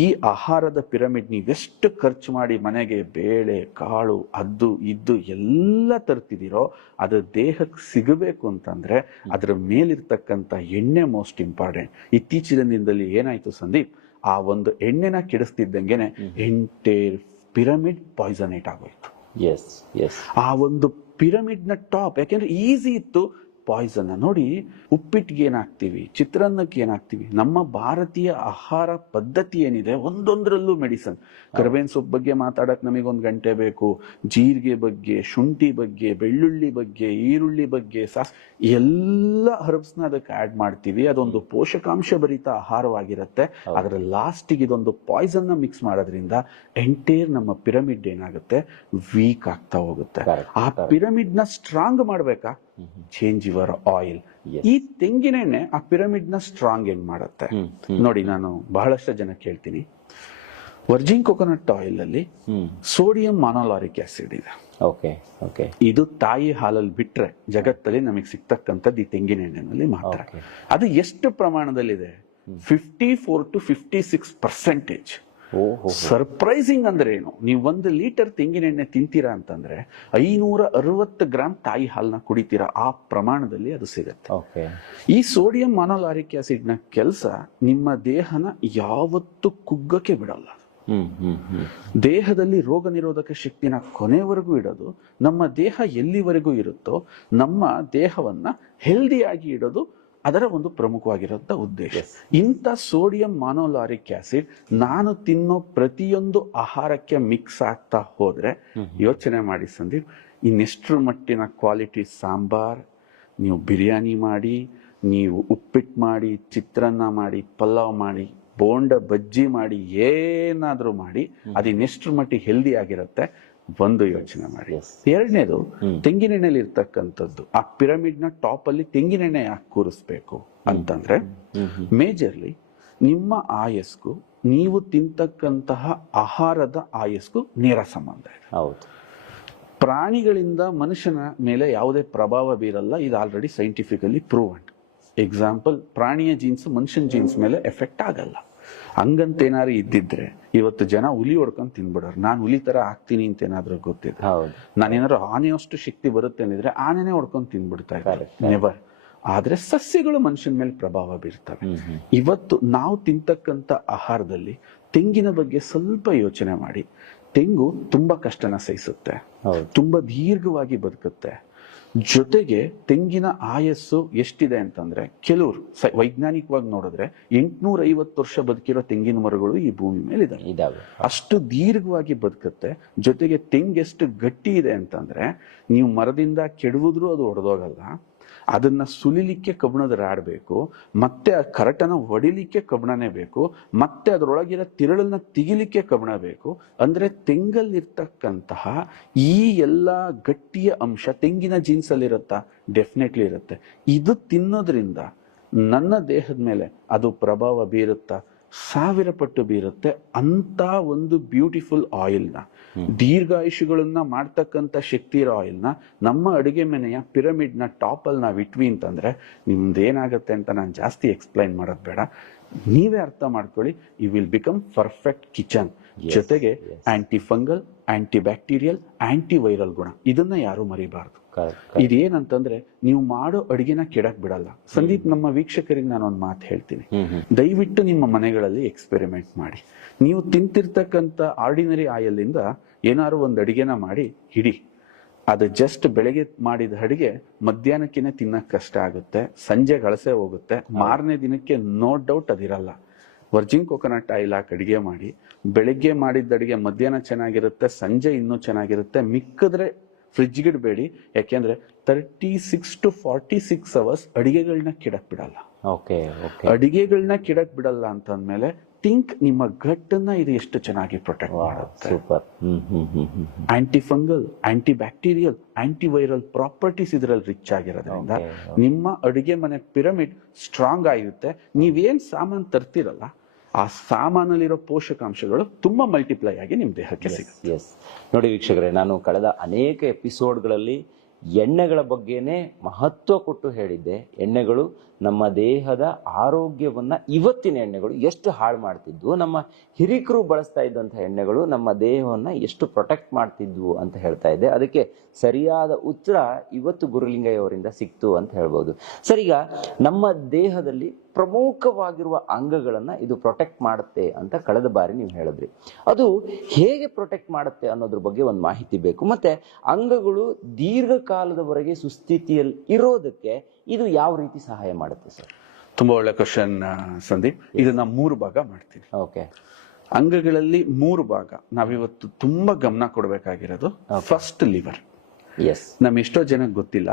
ಈ ಆಹಾರದ ಪಿರಮಿಡ್ ನೀವೆಷ್ಟು ಖರ್ಚು ಮಾಡಿ ಮನೆಗೆ ಬೇಳೆ, ಕಾಳು, ಅದ್ದು ಇದ್ದು ಎಲ್ಲ ತರ್ತಿದ್ದೀರೋ ಅದು ದೇಹಕ್ಕೆ ಸಿಗಬೇಕು ಅಂತಂದ್ರೆ ಅದರ ಮೇಲಿರ್ತಕ್ಕಂಥ ಎಣ್ಣೆ ಮೋಸ್ಟ್ ಇಂಪಾರ್ಟೆಂಟ್. ಇತ್ತೀಚಿನ ದಿನದಲ್ಲಿ ಏನಾಯ್ತು ಸಂದೀಪ್, ಆ ಒಂದು ಎಣ್ಣೆನ ಕೆಡಿಸ್ತಿದ್ದಂಗೆನೆ ಎಂಟೈರ್ ಪಿರಮಿಡ್ ಪಾಯ್ಸನೇಟ್ ಆಗೋಯ್ತು. ಆ ಒಂದು ಪಿರಮಿಡ್ ನ ಟಾಪ್ ಯಾಕೆಂದ್ರೆ ಈಸಿ ಇತ್ತು, ಪಾಯ್ಸನ್ ನೋಡಿ. ಉಪ್ಪಿಟ್ಟಿಗೆ ಏನಾಗ್ತೀವಿ, ಚಿತ್ರಾನ್ನಕ್ಕೆ ಏನಾಗ್ತೀವಿ, ನಮ್ಮ ಭಾರತೀಯ ಆಹಾರ ಪದ್ಧತಿ ಏನಿದೆ ಒಂದೊಂದರಲ್ಲೂ ಮೆಡಿಸನ್. ಕರ್ಬೇವಿನ ಸೊಪ್ಪು ಬಗ್ಗೆ ಮಾತಾಡಕ್ ನಮಗೊಂದು ಗಂಟೆ ಬೇಕು, ಜೀರಿಗೆ ಬಗ್ಗೆ, ಶುಂಠಿ ಬಗ್ಗೆ, ಬೆಳ್ಳುಳ್ಳಿ ಬಗ್ಗೆ, ಈರುಳ್ಳಿ ಬಗ್ಗೆ, ಎಲ್ಲ ಹರ್ಬ್ಸ್ನ ಅದಕ್ಕೆ ಆಡ್ ಮಾಡ್ತೀವಿ. ಅದೊಂದು ಪೋಷಕಾಂಶ ಭರಿತ ಆಹಾರವಾಗಿರುತ್ತೆ. ಅದರ ಲಾಸ್ಟಿಗೆ ಇದೊಂದು ಪಾಯ್ಸನ್ ನ ಮಿಕ್ಸ್ ಮಾಡೋದ್ರಿಂದ ಎಂಟೈರ್ ನಮ್ಮ ಪಿರಮಿಡ್ ಏನಾಗುತ್ತೆ, ವೀಕ್ ಆಗ್ತಾ ಹೋಗುತ್ತೆ. ಆ ಪಿರಮಿಡ್ ನ ಸ್ಟ್ರಾಂಗ್ ಮಾಡ್ಬೇಕಾ? Change your oil. ಈ ತೆಂಗಿನ ಎಣ್ಣೆ ಆ ಪಿರಮಿಡ್ ನ ಸ್ಟ್ರಾಂಗ್ ಏನ್ ಮಾಡುತ್ತೆ ನೋಡಿ. ನಾನು ಬಹಳಷ್ಟು ಜನ ಕೇಳ್ತೀನಿ, ವರ್ಜಿನ್ ಕೊಕೊನಟ್ ಆಯಿಲ್ ಅಲ್ಲಿ ಸೋಡಿಯಂ ಮಾನೋಲಾರಿಕ್ ಆಸಿಡ್ ಇದೆ. ಇದು ತಾಯಿ ಹಾಲಲ್ಲಿ ಬಿಟ್ರೆ ಜಗತ್ತಲ್ಲಿ ನಮಗೆ ಸಿಗ್ತಕ್ಕಂಥದ್ದು ಈ ತೆಂಗಿನ ಎಣ್ಣೆನಲ್ಲಿ ಮಾತ್ರ. ಅದು ಎಷ್ಟು ಪ್ರಮಾಣದಲ್ಲಿದೆ? 54 to 56%. ಸರ್ಪ್ರೈಸಿಂಗ್ ಅಂದ್ರೆ ಏನು? ನೀವು 1 ಲೀಟರ್ ತೆಂಗಿನ ಎಣ್ಣೆ ತಿಂತೀರಾ ಅಂತಂದ್ರೆ 560 ಗ್ರಾಮ್ ತಾಯಿ ಹಾಲನ್ನ ಕುಡಿತೀರಾ. ಆ ಪ್ರಮಾಣದಲ್ಲಿ ಅದು ಸಿಗತ್ತೆ. ಈ ಸೋಡಿಯಂ ಮಾನೋಲಾರಿಕ್ ಆಸಿಡ್ ನ ಕೆಲಸ ನಿಮ್ಮ ದೇಹನ ಯಾವತ್ತೂ ಕುಗ್ಗಕ್ಕೆ ಬಿಡಲ್ಲ. ದೇಹದಲ್ಲಿ ರೋಗ ನಿರೋಧಕ ಶಕ್ತಿನ ಕೊನೆವರೆಗೂ ಇಡೋದು, ನಮ್ಮ ದೇಹ ಎಲ್ಲಿವರೆಗೂ ಇರುತ್ತೋ ನಮ್ಮ ದೇಹವನ್ನ ಹೆಲ್ದಿಯಾಗಿ ಇಡೋದು ಅದರ ಒಂದು ಪ್ರಮುಖವಾಗಿರುವಂತ ಉದ್ದೇಶ. ಇಂಥ ಸೋಡಿಯಂ ಮಾನೋಲಾರಿಕ್ ಆಸಿಡ್ ನಾನು ತಿನ್ನೋ ಪ್ರತಿಯೊಂದು ಆಹಾರಕ್ಕೆ ಮಿಕ್ಸ್ ಆಗ್ತಾ ಹೋದ್ರೆ ಯೋಚನೆ ಮಾಡಿ ಸಂದೀಪ್, ಇನ್ನೆಷ್ಟರ ಮಟ್ಟಿನ ಕ್ವಾಲಿಟಿ ಸಾಂಬಾರ್, ನೀವು ಬಿರಿಯಾನಿ ಮಾಡಿ, ನೀವು ಉಪ್ಪಿಟ್ಟು ಮಾಡಿ, ಚಿತ್ರಾನ್ನ ಮಾಡಿ, ಪಲಾವ್ ಮಾಡಿ, ಬೋಂಡ ಬಜ್ಜಿ ಮಾಡಿ, ಏನಾದ್ರೂ ಮಾಡಿ, ಅದಿನ್ನೆಷ್ಟರ ಮಟ್ಟಿಗೆ ಹೆಲ್ದಿ ಆಗಿರುತ್ತೆ ಒಂದು ಯೋಚನೆ ಮಾಡಿ. ಎರಡನೇದು, ತೆಂಗಿನೆಣ್ಣೆಲಿ ಇರ್ತಕ್ಕಂಥದ್ದು. ಆ ಪಿರಮಿಡ್ ನ ಟಾಪ್ ಅಲ್ಲಿ ತೆಂಗಿನೆಣ್ಣೆ ಯಾಕೆ ಕೂರಿಸ್ಬೇಕು ಅಂತಂದ್ರೆ, ಮೇಜರ್ಲಿ ನಿಮ್ಮ ಆಯಸ್ಗೂ ನೀವು ತಿಂತಕ್ಕಂತಹ ಆಹಾರದ ಆಯಸ್ಗೂ ನೇರ ಸಂಬಂಧ ಇದೆ. ಪ್ರಾಣಿಗಳಿಂದ ಮನುಷ್ಯನ ಮೇಲೆ ಯಾವುದೇ ಪ್ರಭಾವ ಬೀರಲ್ಲ. ಇದು ಆಲ್ರೆಡಿ ಸೈಂಟಿಫಿಕಲಿ ಪ್ರೂವ್ಡ್. ಎಕ್ಸಾಂಪಲ್, ಪ್ರಾಣಿಯ ಜೀನ್ಸ್ ಮನುಷ್ಯನ ಜೀನ್ಸ್ ಮೇಲೆ ಎಫೆಕ್ಟ್ ಆಗಲ್ಲ. ಹಂಗಂತೇನಾರು ಇದ್ದಿದ್ರೆ ಇವತ್ತು ಜನ ಹುಲಿ ಹೊಡ್ಕೊಂಡು ತಿನ್ಬಿಡೋರು. ನಾನು ಹುಲಿ ತರ ಆಗ್ತೀನಿ ಅಂತ ಏನಾದ್ರು ಗೊತ್ತಿದೆ, ನಾನೇನಾದ್ರು ಆನೆಯಷ್ಟು ಶಕ್ತಿ ಬರುತ್ತೆ ಅಂದಿದ್ರೆ ಆನೆನೇ ಹೊಡ್ಕೊಂಡು ತಿನ್ಬಿಡ್ತಾ ಇದ್ದಾರೆ. ನೆವರ್. ಆದ್ರೆ ಸಸ್ಯಗಳು ಮನುಷ್ಯನ ಮೇಲೆ ಪ್ರಭಾವ ಬೀರ್ತವೆ. ಇವತ್ತು ನಾವು ತಿಂತಕ್ಕಂತ ಆಹಾರದಲ್ಲಿ ತೆಂಗಿನ ಬಗ್ಗೆ ಸ್ವಲ್ಪ ಯೋಚನೆ ಮಾಡಿ. ತೆಂಗು ತುಂಬಾ ಕಷ್ಟನ ಸಹಿಸುತ್ತೆ, ತುಂಬಾ ದೀರ್ಘವಾಗಿ ಬದುಕುತ್ತೆ, ಜೊತೆಗೆ ತೆಂಗಿನ ಆಯಸ್ಸು ಎಷ್ಟಿದೆ ಅಂತಂದ್ರೆ ಕೆಲವರು ವೈಜ್ಞಾನಿಕವಾಗಿ ನೋಡಿದ್ರೆ 850 ವರ್ಷ ಬದುಕಿರೋ ತೆಂಗಿನ ಮರಗಳು ಈ ಭೂಮಿ ಮೇಲೆ ಇದಾವೆ. ಅಷ್ಟು ದೀರ್ಘವಾಗಿ ಬದುಕುತ್ತೆ. ಜೊತೆಗೆ ತೆಂಗೆಷ್ಟು ಗಟ್ಟಿ ಇದೆ ಅಂತಂದ್ರೆ ನೀವು ಮರದಿಂದ ಕೆಡವಿದ್ರೂ ಅದು ಒಡೆದೋಗಲ್ಲ. ಅದನ್ನ ಸುಲಿಲಿಕ್ಕೆ ಕಬ್ಬಣದ ರಾಡ್ ಬೇಕು, ಮತ್ತೆ ಆ ಕರಟನ ಹೊಡಿಲಿಕ್ಕೆ ಕಬ್ಬಣನೇ ಬೇಕು, ಮತ್ತೆ ಅದರೊಳಗಿರೋ ತಿರುಳನ್ನ ತೆಗಿಲಿಕ್ಕೆ ಕಬ್ಬಣ ಬೇಕು. ಅಂದ್ರೆ ತೆಂಗಲ್ಲಿರ್ತಕ್ಕಂತಹ ಈ ಎಲ್ಲ ಗಟ್ಟಿಯ ಅಂಶ ತೆಂಗಿನ ಜೀನ್ಸ್ ಅಲ್ಲಿ ಇರುತ್ತಾ? ಡೆಫಿನೆಟ್ಲಿ ಇರುತ್ತೆ. ಇದು ತಿನ್ನೋದ್ರಿಂದ ನನ್ನ ದೇಹದ ಮೇಲೆ ಅದು ಪ್ರಭಾವ ಬೀರುತ್ತಾ? 1000 ಪಟ್ಟು ಬೀರುತ್ತೆ. ಅಂತ ಒಂದು ಬ್ಯೂಟಿಫುಲ್ ಆಯಿಲ್ನ, ದೀರ್ಘಾಯುಷುಗಳನ್ನ ಮಾಡ್ತಕ್ಕಂಥ ಶಕ್ತಿ ಇರೋ ಆಯಿಲ್ನ ನಮ್ಮ ಅಡುಗೆ ಮನೆಯ ಪಿರಮಿಡ್ನ ಟಾಪಲ್ಲಿ ನಾವು ಇಟ್ವಿ ಅಂತಂದ್ರೆ ನಿಮ್ದೇನಾಗತ್ತೆ ಅಂತ ನಾನು ಜಾಸ್ತಿ ಎಕ್ಸ್ಪ್ಲೈನ್ ಮಾಡೋದು ಬೇಡ, ನೀವೇ ಅರ್ಥ ಮಾಡ್ಕೊಳ್ಳಿ. You will become perfect kitchen. ಜೊತೆಗೆ anti fungal, anti bacterial, anti viral ಗುಣ, ಇದನ್ನ ಯಾರು ಮರಿಬಾರ್ದು. ಇದೇನಂತಂದ್ರೆ ನೀವು ಮಾಡೋ ಅಡಿಗೆನ ಕೆಡಕ್ ಬಿಡಲ್ಲ. ಸಂದೀಪ್, ನಮ್ಮ ವೀಕ್ಷಕರಿಗೆ ನಾನೊಂದು ಮಾತು ಹೇಳ್ತೀನಿ, ದಯವಿಟ್ಟು ನಿಮ್ಮ ಮನೆಗಳಲ್ಲಿ ಎಕ್ಸ್ಪೆರಿಮೆಂಟ್ ಮಾಡಿ. ನೀವು ತಿಂತಿರ್ತಕ್ಕಂಥ ಆರ್ಡಿನರಿ ಆಯಿಲ್ ಇಂದ ಏನಾದ್ರು ಒಂದು ಅಡಿಗೆನ ಮಾಡಿ ಹಿಡಿ. ಅದು ಜಸ್ಟ್ ಬೆಳಗ್ಗೆ ಮಾಡಿದ ಅಡಿಗೆ ಮಧ್ಯಾಹ್ನಕ್ಕಿನೇ ತಿನ್ನಕ್ ಕಷ್ಟ ಆಗುತ್ತೆ, ಸಂಜೆ ಗಳಸೆ ಹೋಗುತ್ತೆ, ಮಾರನೇ ದಿನಕ್ಕೆ ನೋ ಡೌಟ್ ಅದಿರಲ್ಲ. ವರ್ಜಿನ್ ಕೋಕೋನಟ್ ಆಯಿಲ್ ಹಾಕಿ ಅಡಿಗೆ ಮಾಡಿ, ಬೆಳಗ್ಗೆ ಮಾಡಿದ ಅಡಿಗೆ ಮಧ್ಯಾಹ್ನ ಚೆನ್ನಾಗಿರುತ್ತೆ, ಸಂಜೆ ಇನ್ನೂ ಚೆನ್ನಾಗಿರುತ್ತೆ. ಮಿಕ್ಕಿದ್ರೆ ಫ್ರಿಡ್ಜ್ಗೆ ಇಡಬೇಡಿ, ಯಾಕೆಂದ್ರೆ 36 to 46 ಅವರ್ಸ್ ಅಡಿಗೆಗಳನ್ನ ಕೆಡಕ್ ಬಿಡಲ್ಲ. ಅಡಿಗೆಗಳನ್ನ ಕೆಡಕ್ ಬಿಡಲ್ಲ ಅಂತಂದ್ಮೇಲೆ ಥಿಂಕ್ ನಿಮ್ಮ ಗಟ್ಟನ್ನ ಇದು ಎಷ್ಟು ಚೆನ್ನಾಗಿ ಪ್ರೊಟೆಕ್ಟ್ ಮಾಡುತ್ತೆ. Aunty fungal, anti bacterial, anti viral properties ಇದರಲ್ಲಿ ರಿಚ್ ಆಗಿರೋದ್ರಿಂದ ನಿಮ್ಮ ಅಡುಗೆ ಮನೆ ಪಿರಮಿಡ್ ಸ್ಟ್ರಾಂಗ್ ಆಗಿರುತ್ತೆ. ನೀವೇನ್ ಸಾಮಾನು ತರ್ತಿರಲ್ಲ ಆ ಸಾಮಾನಲ್ಲಿರೋ ಪೋಷಕಾಂಶಗಳು ತುಂಬಾ ಮಲ್ಟಿಪ್ಲೈ ಆಗಿ ನಿಮ್ ದೇಹಕ್ಕೆ ಸಿಗುತ್ತೆ. ನೋಡಿ ವೀಕ್ಷಕರೇ, ನಾನು ಕಳೆದ ಅನೇಕ ಎಪಿಸೋಡ್ಗಳಲ್ಲಿ ಎಣ್ಣೆಗಳ ಬಗ್ಗೆನೇ ಮಹತ್ವ ಕೊಟ್ಟು ಹೇಳಿದ್ದೆ. ಎಣ್ಣೆಗಳು ನಮ್ಮ ದೇಹದ ಆರೋಗ್ಯವನ್ನ, ಇವತ್ತಿನ ಎಣ್ಣೆಗಳು ಎಷ್ಟು ಹಾಳು ಮಾಡ್ತಿದ್ವು, ನಮ್ಮ ಹಿರಿಕರು ಬಳಸ್ತಾ ಇದ್ದಂತಹ ಎಣ್ಣೆಗಳು ನಮ್ಮ ದೇಹವನ್ನ ಎಷ್ಟು ಪ್ರೊಟೆಕ್ಟ್ ಮಾಡ್ತಿದ್ವು ಅಂತ ಹೇಳ್ತಾ ಇದ್ದೆ. ಅದಕ್ಕೆ ಸರಿಯಾದ ಉತ್ತರ ಇವತ್ತು ಗುರುಲಿಂಗಯ್ಯ ಅವರಿಂದ ಸಿಕ್ತು ಅಂತ ಹೇಳ್ಬೋದು. ಸರ್, ಈಗ ನಮ್ಮ ದೇಹದಲ್ಲಿ ಪ್ರಮುಖವಾಗಿರುವ ಅಂಗಗಳನ್ನ ಇದು ಪ್ರೊಟೆಕ್ಟ್ ಮಾಡುತ್ತೆ ಅಂತ ಕಳೆದ ಬಾರಿ ನೀವು ಹೇಳಿದ್ರಿ. ಅದು ಹೇಗೆ ಪ್ರೊಟೆಕ್ಟ್ ಮಾಡುತ್ತೆ ಅನ್ನೋದ್ರ ಬಗ್ಗೆ ಒಂದು ಮಾಹಿತಿ ಬೇಕು. ಮತ್ತೆ ಅಂಗಗಳು ದೀರ್ಘಕಾಲದವರೆಗೆ ಸುಸ್ಥಿತಿಯಲ್ಲಿ ಇರೋದಕ್ಕೆ ಇದು ಯಾವ ರೀತಿ ಸಹಾಯ ಮಾಡುತ್ತೆ ಸರ್? ತುಂಬಾ ಒಳ್ಳೆ ಕ್ವಶನ್ ಸಂದೀಪ್. ಇದನ್ನ 3 ಭಾಗ ಮಾಡ್ತೀನಿ. ಅಂಗಗಳಲ್ಲಿ 3 ಭಾಗ ನಾವಿವತ್ತು ತುಂಬಾ ಗಮನ ಕೊಡಬೇಕಾಗಿರೋದು. First, liver. ನಮ್ ಎಷ್ಟೋ ಜನಕ್ಕೆ ಗೊತ್ತಿಲ್ಲ,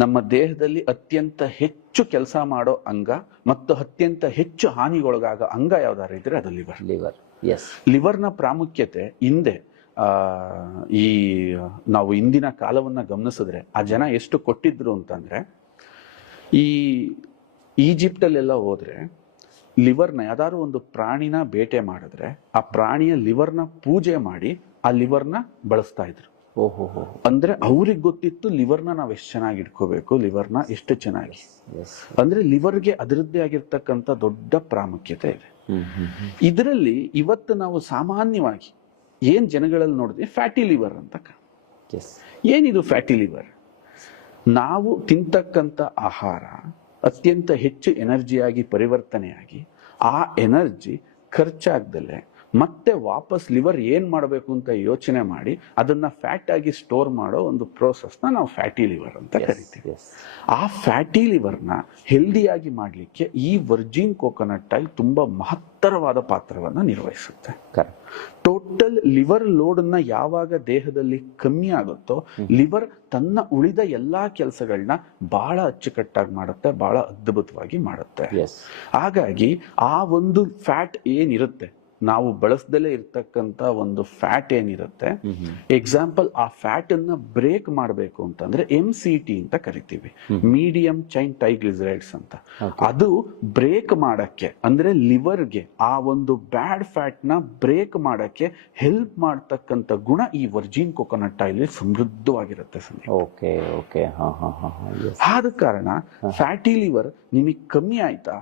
ನಮ್ಮ ದೇಹದಲ್ಲಿ ಅತ್ಯಂತ ಹೆಚ್ಚು ಕೆಲಸ ಮಾಡೋ ಅಂಗ ಮತ್ತು ಅತ್ಯಂತ ಹೆಚ್ಚು ಹಾನಿಗೊಳಗಾಗೋ ಅಂಗ ಯಾವ್ದಾರು ಇದ್ರೆ ಅದು ಲಿವರ್. ಲಿವರ್ನ ಪ್ರಾಮುಖ್ಯತೆ ಹಿಂದೆ ಈ ನಾವು ಇಂದಿನ ಕಾಲವನ್ನ ಗಮನಿಸಿದ್ರೆ ಆ ಜನ ಎಷ್ಟು ಕೊಟ್ಟಿದ್ರು ಅಂತಂದ್ರೆ, ಈ ಈಜಿಪ್ಟ್ ಅಲ್ಲೆಲ್ಲ ಹೋದ್ರೆ ಲಿವರ್ನ ಯಾವ್ದಾದ್ರು ಒಂದು ಪ್ರಾಣಿನ ಬೇಟೆ ಮಾಡಿದ್ರೆ ಆ ಪ್ರಾಣಿಯ ಲಿವರ್ನ ಪೂಜೆ ಮಾಡಿ ಆ ಲಿವರ್ನ ಬಳಸ್ತಾ ಇದ್ರು. ಅಂದ್ರೆ ಅವ್ರಿಗೆ ಗೊತ್ತಿತ್ತು ಲಿವರ್ನ ನಾವ್ ಎಷ್ಟು ಚೆನ್ನಾಗಿ ಇಟ್ಕೋಬೇಕು, ಲಿವರ್ನ ಎಷ್ಟು ಚೆನ್ನಾಗಿ. ಅಂದ್ರೆ ಲಿವರ್ಗೆ ಅದರದ್ದೇ ಆಗಿರ್ತಕ್ಕಂಥ ದೊಡ್ಡ ಪ್ರಾಮುಖ್ಯತೆ ಇದೆ. ಇದರಲ್ಲಿ ಇವತ್ತು ನಾವು ಸಾಮಾನ್ಯವಾಗಿ ಏನ್ ಜನಗಳಲ್ಲಿ ನೋಡಿದ್ವಿ, ಫ್ಯಾಟಿ ಲಿವರ್ ಅಂತ. ಏನಿದು ಫ್ಯಾಟಿ ಲಿವರ್? ನಾವು ತಿಂತಕ್ಕಂಥ ಆಹಾರ ಅತ್ಯಂತ ಹೆಚ್ಚು ಎನರ್ಜಿಯಾಗಿ ಪರಿವರ್ತನೆಯಾಗಿ ಆ ಎನರ್ಜಿ ಖರ್ಚಾಗ್ದಲೆ ಮತ್ತೆ ವಾಪಸ್ ಲಿವರ್ ಏನ್ ಮಾಡಬೇಕು ಅಂತ ಯೋಚನೆ ಮಾಡಿ ಅದನ್ನ ಫ್ಯಾಟ್ ಆಗಿ ಸ್ಟೋರ್ ಮಾಡೋ ಒಂದು ಪ್ರೋಸೆಸ್ನ ನಾವು ಫ್ಯಾಟಿ ಲಿವರ್ ಅಂತ ಕರಿತೀವಿ. ಆ ಫ್ಯಾಟಿ ಲಿವರ್ನ ಹೆಲ್ದಿಯಾಗಿ ಮಾಡ್ಲಿಕ್ಕೆ ಈ ವರ್ಜಿನ್ ಕೋಕೋನಟ್ ಆಯಿಲ್ ತುಂಬಾ ಮಹತ್ತರವಾದ ಪಾತ್ರವನ್ನ ನಿರ್ವಹಿಸುತ್ತೆ. ಟೋಟಲ್ ಲಿವರ್ ಲೋಡ್ನ ಯಾವಾಗ ದೇಹದಲ್ಲಿ ಕಮ್ಮಿ ಆಗುತ್ತೋ ಲಿವರ್ ತನ್ನ ಉಳಿದ ಎಲ್ಲಾ ಕೆಲಸಗಳನ್ನ ಬಹಳ ಅಚ್ಚುಕಟ್ಟಾಗಿ ಮಾಡುತ್ತೆ, ಬಹಳ ಅದ್ಭುತವಾಗಿ ಮಾಡುತ್ತೆ. ಹಾಗಾಗಿ ಆ ಒಂದು ಫ್ಯಾಟ್ ಏನಿರುತ್ತೆ, ನಾವು ಬಳಸದಲ್ಲೇ ಇರ್ತಕ್ಕಂಥ ಒಂದು ಫ್ಯಾಟ್ ಏನಿರುತ್ತೆ, ಎಕ್ಸಾಂಪಲ್ ಆ ಫ್ಯಾಟ್ ಅನ್ನ ಬ್ರೇಕ್ ಮಾಡಬೇಕು ಅಂತಂದ್ರೆ MCT ಅಂತ ಕರಿತೀವಿ, ಮೀಡಿಯಂ ಚೈನ್ ಟ್ರೈಗ್ಲಿಸರೈಡ್ಸ್ ಅಂತ. ಅದು ಬ್ರೇಕ್ ಮಾಡಕ್ಕೆ ಅಂದ್ರೆ ಲಿವರ್ಗೆ ಆ ಒಂದು ಬ್ಯಾಡ್ ಫ್ಯಾಟ್ ನ ಬ್ರೇಕ್ ಮಾಡಕ್ಕೆ ಹೆಲ್ಪ್ ಮಾಡ್ತಕ್ಕಂಥ ಗುಣ ಈ ವರ್ಜಿನ್ ಕೋಕೋನಟ್ ಆಯಿಲ್ ಸಮೃದ್ಧವಾಗಿರುತ್ತೆ. ಆದ ಕಾರಣ ಫ್ಯಾಟಿ ಲಿವರ್ ನಿಮಗೆ ಕಮ್ಮಿ ಆಯ್ತಾ,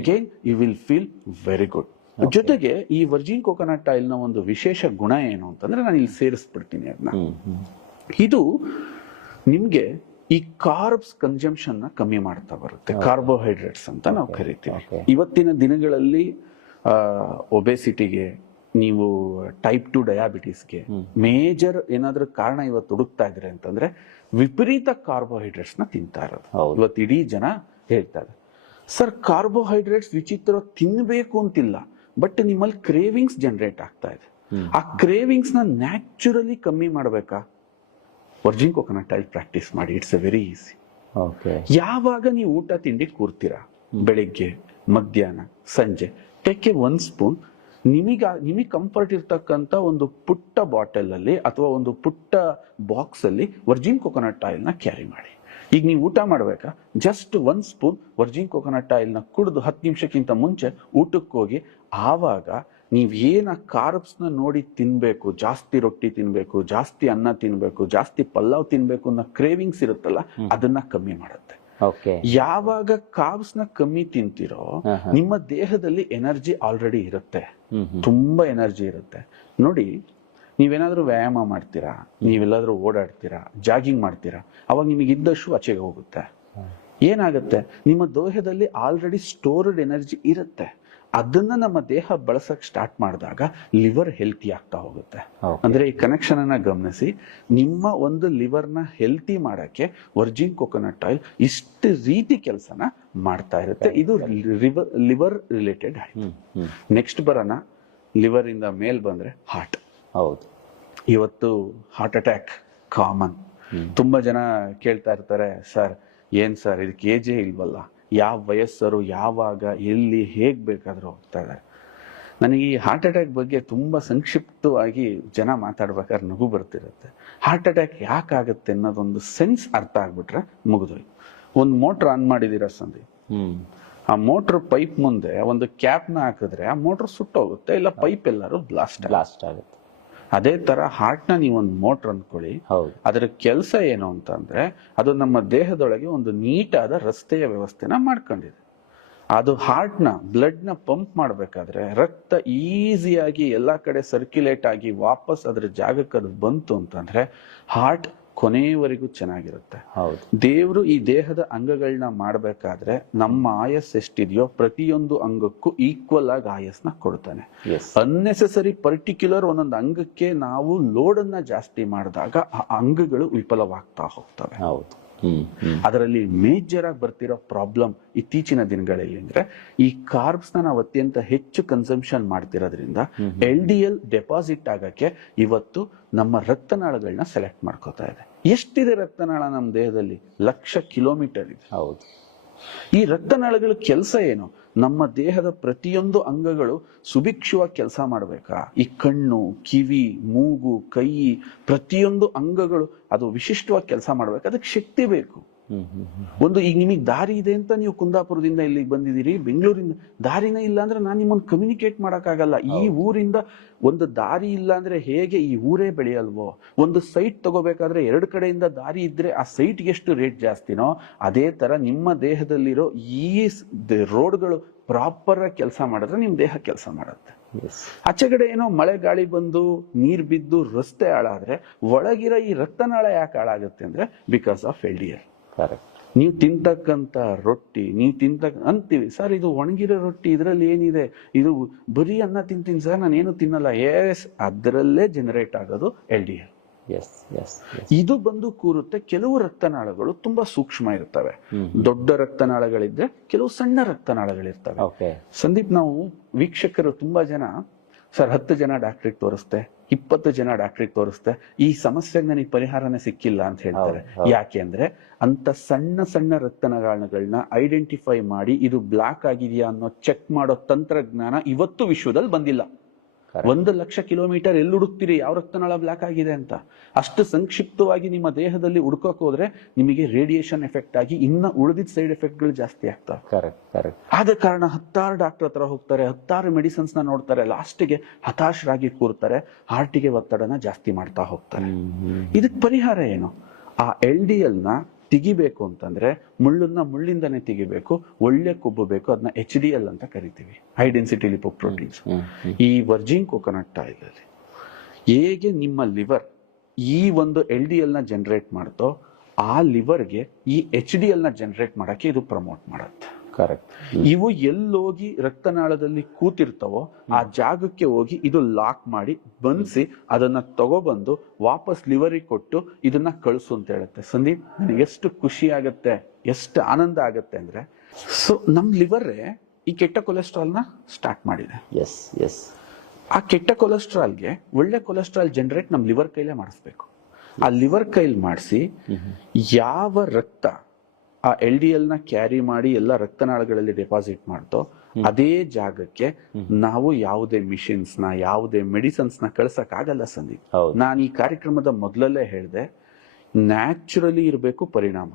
again you will feel very good. ಜೊತೆಗೆ ಈ ವರ್ಜಿನ್ ಕೋಕೋನಟ್ ಆಯಿಲ್ ನ ಒಂದು ವಿಶೇಷ ಗುಣ ಏನು ಅಂತಂದ್ರೆ, ನಾನು ಇಲ್ಲಿ ಸೇರಿಸ್ಬಿಡ್ತೀನಿ ಅದನ್ನ. ಇದು ನಿಮ್ಗೆ ಈ ಕಾರ್ಬ್ಸ್ ಕನ್ಸಂಪ್ಷನ್ ನ ಕಮ್ಮಿ ಮಾಡ್ತಾ ಬರುತ್ತೆ, ಕಾರ್ಬೋಹೈಡ್ರೇಟ್ಸ್ ಅಂತ ನಾವು ಕರಿತೀವಿ. ಇವತ್ತಿನ ದಿನಗಳಲ್ಲಿ ಒಬೆಸಿಟಿಗೆ, ನೀವು ಟೈಪ್ 2 ಡಯಾಬಿಟಿಸ್ಗೆ ಮೇಜರ್ ಏನಾದ್ರೂ ಕಾರಣ ಇವತ್ತು ಹುಡುಕ್ತಾ ಇದ್ರೆ ಅಂತಂದ್ರೆ ವಿಪರೀತ ಕಾರ್ಬೋಹೈಡ್ರೇಟ್ಸ್ ನ ತಿಂತಾ ಇರೋದು. ಇವತ್ತು ಇಡೀ ಜನ ಹೇಳ್ತಾರೆ, ಸರ್ ಕಾರ್ಬೋಹೈಡ್ರೇಟ್ಸ್ ವಿಚಿತ್ರ ತಿನ್ಬೇಕು ಅಂತಿಲ್ಲ, ಬಟ್ ನಿಮ್ಮಲ್ಲಿ ಕ್ರೇವಿಂಗ್ಸ್ ಜನರೇಟ್ ಆಗ್ತಾ ಇದೆ. ಆ ಕ್ರೇವಿಂಗ್ಸ್ ನ ನ್ಯಾಚುರಲಿ ಕಮ್ಮಿ ಮಾಡ್ಬೇಕಾ? ವರ್ಜಿನ್ ಕೋಕೋನಟ್ ಆಯಿಲ್ ಪ್ರಾಕ್ಟೀಸ್ ಮಾಡಿ. It's A very easy. ಯಾವಾಗ ನೀವು ಊಟ ತಿಂಡಿ ಕೂರ್ತೀರಾ, ಬೆಳಿಗ್ಗೆ, ಮಧ್ಯಾಹ್ನ, ಸಂಜೆ, ಟೇಕ್ 1 ಸ್ಪೂನ್. ನಿಮಗೆ ಕಂಫರ್ಟ್ ಇರ್ತಕ್ಕಂಥ ಒಂದು ಪುಟ್ಟ ಬಾಟಲ್ ಅಲ್ಲಿ ಅಥವಾ ಒಂದು ಪುಟ್ಟ ಬಾಕ್ಸ್ ಅಲ್ಲಿ ವರ್ಜಿನ್ ಕೋಕೋನಟ್ ಆಯಿಲ್ ನ ಕ್ಯಾರಿ ಮಾಡಿ. ಈಗ ನೀವು ಊಟ ಮಾಡ್ಬೇಕಾ, just 1 spoon Virgin coconut oil ನ ಕುಡಿದು 10 ನಿಮಿಷಕ್ಕಿಂತ ಮುಂಚೆ ಊಟಕ್ಕೆ ಹೋಗಿ. ಆವಾಗ ನೀವ್ ಏನ ಕಾರ್ಬ್ಸ್ ನ ನೋಡಿ ತಿನ್ಬೇಕು, ಜಾಸ್ತಿ ರೊಟ್ಟಿ ತಿನ್ಬೇಕು, ಜಾಸ್ತಿ ಅನ್ನ ತಿನ್ಬೇಕು, ಜಾಸ್ತಿ ಪಲಾವ್ ತಿನ್ಬೇಕು ಅನ್ನೋ ಕ್ರೇವಿಂಗ್ಸ್ ಇರುತ್ತಲ್ಲ, ಅದನ್ನ ಕಮ್ಮಿ ಮಾಡುತ್ತೆ. ಯಾವಾಗ ಕಾರ್ಬ್ಸ್ ನ ಕಮ್ಮಿ ತಿಂತಿರೋ, ನಿಮ್ಮ ದೇಹದಲ್ಲಿ ಎನರ್ಜಿ ಆಲ್ರೆಡಿ ಇರುತ್ತೆ, ತುಂಬಾ ಎನರ್ಜಿ ಇರುತ್ತೆ. ನೋಡಿ, ನೀವೇನಾದ್ರೂ ವ್ಯಾಯಾಮ ಮಾಡ್ತೀರಾ, ನೀವೆಲ್ಲಾದ್ರೂ ಓಡಾಡ್ತೀರಾ, ಜಾಗಿಂಗ್ ಮಾಡ್ತೀರಾ, ಅವಾಗ ನಿಮಗೆ ಇದ್ದಷ್ಟು ಆಚೆಗೆ ಹೋಗುತ್ತೆ. ಏನಾಗುತ್ತೆ, ನಿಮ್ಮ ದೇಹದಲ್ಲಿ ಆಲ್ರೆಡಿ ಸ್ಟೋರ್ಡ್ ಎನರ್ಜಿ ಇರುತ್ತೆ. ಅದನ್ನ ನಮ್ಮ ದೇಹ ಬಳಸಕ್ ಸ್ಟಾರ್ಟ್ ಮಾಡಿದಾಗ ಲಿವರ್ ಹೆಲ್ತಿ ಆಗ್ತಾ ಹೋಗುತ್ತೆ. ಅಂದ್ರೆ ಈ ಕನೆಕ್ಷನ್ ಅನ್ನ ಗಮನಿಸಿ. ನಿಮ್ಮ ಒಂದು ಲಿವರ್ ನ ಹೆಲ್ತಿ ಮಾಡಕ್ಕೆ ವರ್ಜಿನ್ ಕೋಕೋನಟ್ ಆಯಿಲ್ ಇಷ್ಟು ರೀತಿ ಕೆಲಸನ ಮಾಡ್ತಾ ಇರುತ್ತೆ. ಇದು ಲಿವರ್ ರಿಲೇಟೆಡ್ ಆಯ್ತು. ನೆಕ್ಸ್ಟ್ ಬರೋಣ, ಲಿವರ್ ಇಂದ ಮೇಲ್ ಬಂದ್ರೆ ಹಾರ್ಟ್. ಹೌದು, ಇವತ್ತು ಹಾರ್ಟ್ ಅಟ್ಯಾಕ್ ಕಾಮನ್. ತುಂಬಾ ಜನ ಕೇಳ್ತಾ ಇರ್ತಾರೆ, ಸರ್ ಏನ್ ಸರ್ ಇದಕ್ಕೆ ಏಜೇ ಇಲ್ವಲ್ಲ, ಯಾವ ವಯಸ್ಸರು ಯಾವಾಗ ಎಲ್ಲಿ ಹೇಗ್ ಬೇಕಾದ್ರೂ ಹೋಗ್ತಾ ಇದ್ದಾರೆ. ನನಗೆ ಈ ಹಾರ್ಟ್ ಅಟ್ಯಾಕ್ ಬಗ್ಗೆ ತುಂಬಾ ಸಂಕ್ಷಿಪ್ತವಾಗಿ ಜನ ಮಾತಾಡ್ಬೇಕಾದ್ರೆ ನಗು ಬರ್ತಿರುತ್ತೆ. ಹಾರ್ಟ್ ಅಟ್ಯಾಕ್ ಯಾಕಾಗತ್ತೆ ಅನ್ನೋದೊಂದು ಸೆನ್ಸ್ ಅರ್ಥ ಆಗ್ಬಿಟ್ರೆ ಮುಗಿದೋಯ್ತು. ಒಂದು ಮೋಟರ್ ಆನ್ ಮಾಡಿದೀರ ಸಂದೀಪ್, ಆ ಮೋಟರ್ ಪೈಪ್ ಮುಂದೆ ಒಂದು ಕ್ಯಾಪ್ ನ ಹಾಕಿದ್ರೆ ಆ ಮೋಟರ್ ಸುಟ್ಟೋಗುತ್ತೆ, ಇಲ್ಲ ಪೈಪ್ ಎಲ್ಲರೂ ಬ್ಲಾಸ್ಟ್ ಆಗುತ್ತೆ. ಅದೇ ತರ ಹಾರ್ಟ್ ನ ನೀವೊಂದು ಮೋಟರ್ ಅಂದ್ಕೊಳ್ಳಿ. ಅದರ ಕೆಲಸ ಏನು ಅಂತಂದ್ರೆ, ಅದು ನಮ್ಮ ದೇಹದೊಳಗೆ ಒಂದು ನೀಟಾದ ರಸ್ತೆಯ ವ್ಯವಸ್ಥೆನ ಮಾಡ್ಕೊಂಡಿದೆ. ಅದು ಹಾರ್ಟ್ ನ ಬ್ಲಡ್ ನ ಪಂಪ್ ಮಾಡ್ಬೇಕಾದ್ರೆ ರಕ್ತ ಈಸಿಯಾಗಿ ಎಲ್ಲಾ ಕಡೆ ಸರ್ಕ್ಯುಲೇಟ್ ಆಗಿ ವಾಪಸ್ ಅದ್ರ ಜಾಗಕ್ಕೆ ಅದು ಬಂತು ಅಂತಂದ್ರೆ ಹಾರ್ಟ್ ಕೊನೆಯವರೆಗೂ ಚೆನ್ನಾಗಿರುತ್ತೆ. ದೇವರು ಈ ದೇಹದ ಅಂಗಗಳನ್ನ ಮಾಡ್ಬೇಕಾದ್ರೆ ನಮ್ಮ ಆಯಸ್ ಎಷ್ಟಿದೆಯೋ ಪ್ರತಿಯೊಂದು ಅಂಗಕ್ಕೂ ಈಕ್ವಲ್ ಆಗಿ ಆಯಸ್ನ ಕೊಡ್ತಾನೆ. ಅನ್ನೆಸೆಸರಿ ಪರ್ಟಿಕ್ಯುಲರ್ ಒಂದೊಂದು ಅಂಗಕ್ಕೆ ನಾವು ಲೋಡ್ ಅನ್ನ ಜಾಸ್ತಿ ಮಾಡಿದಾಗ ಆ ಅಂಗಗಳು ವಿಫಲವಾಗ್ತಾ ಹೋಗ್ತವೆ. ಅದರಲ್ಲಿ ಮೇಜರ್ ಆಗಿ ಬರ್ತಿರೋ ಪ್ರಾಬ್ಲಮ್ ಇತ್ತೀಚಿನ ದಿನಗಳಲ್ಲಿ ಅಂದ್ರೆ, ಈ ಕಾರ್ಬ್ಸ್ ನ ನಾವು ಅತ್ಯಂತ ಹೆಚ್ಚು ಕನ್ಸಂಪ್ಷನ್ ಮಾಡ್ತಿರೋದ್ರಿಂದ LDL ಡೆಪಾಸಿಟ್ ಆಗಕ್ಕೆ ಇವತ್ತು ನಮ್ಮ ರಕ್ತನಾಳಗಳನ್ನ ಸೆಲೆಕ್ಟ್ ಮಾಡ್ಕೋತಾ ಇದೆ. ಎಷ್ಟಿದೆ ರಕ್ತನಾಳ ನಮ್ಮ ದೇಹದಲ್ಲಿ? 1,00,000 ಕಿಲೋಮೀಟರ್ ಇದೆ. ಈ ರಕ್ತನಾಳಗಳ ಕೆಲಸ ಏನು? ನಮ್ಮ ದೇಹದ ಪ್ರತಿಯೊಂದು ಅಂಗಗಳು ಸುಭಿಕ್ಷವಾಗಿ ಕೆಲಸ ಮಾಡ್ಬೇಕಾ? ಈ ಕಣ್ಣು, ಕಿವಿ, ಮೂಗು, ಕೈ, ಪ್ರತಿಯೊಂದು ಅಂಗಗಳು ಅದು ವಿಶಿಷ್ಟವಾಗಿ ಕೆಲಸ ಮಾಡ್ಬೇಕು. ಅದಕ್ಕೆ ಶಕ್ತಿ ಬೇಕು. ಒಂದು ಈಗ ನಿಮಗೆ ದಾರಿ ಇದೆ ಅಂತ ನೀವು ಕುಂದಾಪುರದಿಂದ ಇಲ್ಲಿಗೆ ಬಂದಿದ್ದೀರಿ, ಬೆಂಗಳೂರಿಂದ ದಾರಿನೇ ಇಲ್ಲ ಅಂದ್ರೆ ನಾನು ನಿಮ್ಮನ್ನು ಕಮ್ಯುನಿಕೇಟ್ ಮಾಡಕ್ಕಾಗಲ್ಲ. ಈ ಊರಿಂದ ಒಂದು ದಾರಿ ಇಲ್ಲ ಅಂದ್ರೆ ಹೇಗೆ ಈ ಊರೇ ಬೆಳೆಯಲ್ವೋ? ಒಂದು ಸೈಟ್ ತಗೋಬೇಕಾದ್ರೆ 2 ಕಡೆಯಿಂದ ದಾರಿ ಇದ್ರೆ ಆ ಸೈಟ್ಗೆ ಎಷ್ಟು ರೇಟ್ ಜಾಸ್ತಿನೋ, ಅದೇ ತರ ನಿಮ್ಮ ದೇಹದಲ್ಲಿರೋ ಈ ರೋಡ್ಗಳು ಪ್ರಾಪರ್ ಆಗಿ ಕೆಲಸ ಮಾಡಿದ್ರೆ ನಿಮ್ ದೇಹ ಕೆಲಸ ಮಾಡುತ್ತೆ. ಆಚೆಗಡೆ ಏನೋ ಮಳೆ ಗಾಳಿ ಬಂದು ನೀರ್ ಬಿದ್ದು ರಸ್ತೆ ಹಾಳಾದ್ರೆ ಒಳಗಿರೋ ಈ ರಕ್ತನಾಳ ಯಾಕೆ ಹಾಳಾಗುತ್ತೆ ಅಂದ್ರೆ ಬಿಕಾಸ್ ಆಫ್ LDL. ನೀವು ತಿಂತಕ್ಕಂತ ರೊಟ್ಟಿ, ಅಂತೀವಿ ಸರ್ ಇದು ಒಣಗಿರೋ ರೊಟ್ಟಿ, ಇದ್ರಲ್ಲಿ ಏನಿದೆ, ಇದು ಬರೀ ಅನ್ನ ತಿಂತೀನಿ ಸರ್, ನಾನು ಏನು ತಿನ್ನಲ್ಲ. ಅದರಲ್ಲೇ ಜನರೇಟ್ ಆಗೋದು LDL. ಇದು ಬಂದು ಕೂರುತ್ತೆ. ಕೆಲವು ರಕ್ತನಾಳಗಳು ತುಂಬಾ ಸೂಕ್ಷ್ಮ ಇರ್ತವೆ. ದೊಡ್ಡ ರಕ್ತನಾಳಗಳಿದ್ರೆ ಕೆಲವು ಸಣ್ಣ ರಕ್ತನಾಳಗಳಿರ್ತವೆ. ಸಂದೀಪ್, ನಾವು ವೀಕ್ಷಕರು ತುಂಬಾ ಜನ ಸರ್ 10 ಜನ ಡಾಕ್ಟ್ರಿಗೆ ತೋರಿಸ್ತೆ, 20 ಜನ ಡಾಕ್ಟ್ರಿಗೆ ತೋರಿಸ್ತೆ, ಈ ಸಮಸ್ಯೆಗೆ ನನಗೆ ಪರಿಹಾರನೇ ಸಿಕ್ಕಿಲ್ಲ ಅಂತ ಹೇಳ್ತಾರೆ. ಯಾಕೆ ಅಂದ್ರೆ ಅಂತ ಸಣ್ಣ ಸಣ್ಣ ರಕ್ತನಾಳಗಳನ್ನ ಐಡೆಂಟಿಫೈ ಮಾಡಿ ಇದು ಬ್ಲಾಕ್ ಆಗಿದೆಯಾ ಅನ್ನೋ ಚೆಕ್ ಮಾಡೋ ತಂತ್ರಜ್ಞಾನ ಇವತ್ತು ವಿಶ್ವದಲ್ಲಿ ಬಂದಿಲ್ಲ. 1,00,000 ಕಿಲೋಮೀಟರ್ ಎಲ್ಲಿ ಹುಡುಕ್ತೀರಿ ಯಾವ ರಕ್ತನಾಳ ಬ್ಲಾಕ್ ಆಗಿದೆ ಅಂತ? ಅಷ್ಟು ಸಂಕ್ಷಿಪ್ತವಾಗಿ ನಿಮ್ಮ ದೇಹದಲ್ಲಿ ಹುಡುಕಕ್ ಹೋದ್ರೆ ನಿಮಗೆ ರೇಡಿಯೇಷನ್ ಎಫೆಕ್ಟ್ ಆಗಿ ಇನ್ನ ಉಳಿದಿದ್ದ ಸೈಡ್ ಎಫೆಕ್ಟ್ ಗಳು ಜಾಸ್ತಿ ಆಗ್ತವೆ. ಆದ ಕಾರಣ 10 ಡಾಕ್ಟರ್ ಹತ್ರ ಹೋಗ್ತಾರೆ, 10 ಮೆಡಿಸಿನ್ಸ್ ನ ನೋಡ್ತಾರೆ, ಲಾಸ್ಟಿಗೆ ಹತಾಶರಾಗಿ ಕೂರ್ತಾರೆ, ಹಾರ್ಟಿಗೆ ಒತ್ತಡನ ಜಾಸ್ತಿ ಮಾಡ್ತಾ ಹೋಗ್ತಾರೆ. ಇದಕ್ ಪರಿಹಾರ ಏನು? ಆ LDL ನ ತೆಗಿಬೇಕು ಅಂತಂದ್ರೆ ಮುಳ್ಳನ್ನ ಮುಳ್ಳಿಂದನೇ ತೆಗಿಬೇಕು, ಒಳ್ಳೆ ಕೊಬ್ಬು ಬೇಕು, ಅದನ್ನ HDL ಅಂತ ಕರಿತೀವಿ, ಹೈ ಡೆನ್ಸಿಟಿ ಲಿಪೋಪ್ರೋಟೀನ್ಸ್. ಈ ವರ್ಜಿನ್ ಕೋಕೋನಟ್ ಆಯಿಲ್ ಅಲ್ಲಿ ಹೇಗೆ ನಿಮ್ಮ ಲಿವರ್ ಈ ಒಂದು LDL ನ ಜನರೇಟ್ ಮಾಡುತ್ತೋ, ಆ ಲಿವರ್ಗೆ ಈ HDL ನ ಜನರೇಟ್ ಮಾಡಕ್ಕೆ ಇದು ಪ್ರಮೋಟ್ ಮಾಡುತ್ತೆ. ಕರೆಕ್ಟ್. ಇವು ಎಲ್ಲೋಗಿ ರಕ್ತನಾಳದಲ್ಲಿ ಕೂತಿರ್ತಾವೋ ಆ ಜಾಗಕ್ಕೆ ಹೋಗಿ ಇದು ಲಾಕ್ ಮಾಡಿ ಬಂಧಿಸಿ ಅದನ್ನ ತಗೊಬಂದು ವಾಪಸ್ ಲಿವರಿಗೆ ಕೊಟ್ಟು ಇದನ್ನ ಕಳಿಸು ಅಂತ ಹೇಳುತ್ತೆ. ಸಂದೀಪ್, ಎಷ್ಟು ಖುಷಿ ಆಗತ್ತೆ, ಎಷ್ಟು ಆನಂದ ಆಗತ್ತೆ ಅಂದ್ರೆ, ಸೊ ನಮ್ ಲಿವರೇ ಈ ಕೆಟ್ಟ ಕೊಲೆಸ್ಟ್ರಾಲ್ನ ಸ್ಟಾರ್ಟ್ ಮಾಡಿದೆ. Yes yes. ಆ ಕೆಟ್ಟ ಕೊಲೆಸ್ಟ್ರಾಲ್ಗೆ ಒಳ್ಳೆ ಕೊಲೆಸ್ಟ್ರಾಲ್ ಜನರೇಟ್ ನಮ್ ಲಿವರ್ ಕೈಲೇ ಮಾಡಿಸ್ಬೇಕು. ಆ ಲಿವರ್ ಕೈಲಿ ಮಾಡಿಸಿ ಯಾವ ರಕ್ತ ಆ LDL ನ ಕ್ಯಾರಿ ಮಾಡಿ ಎಲ್ಲ ರಕ್ತನಾಳಗಳಲ್ಲಿ ಡೆಪಾಸಿಟ್ ಮಾಡ್ತೋ ಅದೇ ಜಾಗಕ್ಕೆ ನಾವು ಯಾವುದೇ ಮಿಷಿನ್ಸ್ ನ ಯಾವುದೇ ಮೆಡಿಸಿನ್ಸ್ ನ ಕಳ್ಸಕ್ ಆಗಲ್ಲ ಸಂದೀಪ್. ನಾನು ಈ ಕಾರ್ಯಕ್ರಮದ ಮೊದಲಲ್ಲೇ ಹೇಳಿದೆ, ನ್ಯಾಚುರಲಿ ಇರಬೇಕು ಪರಿಣಾಮ.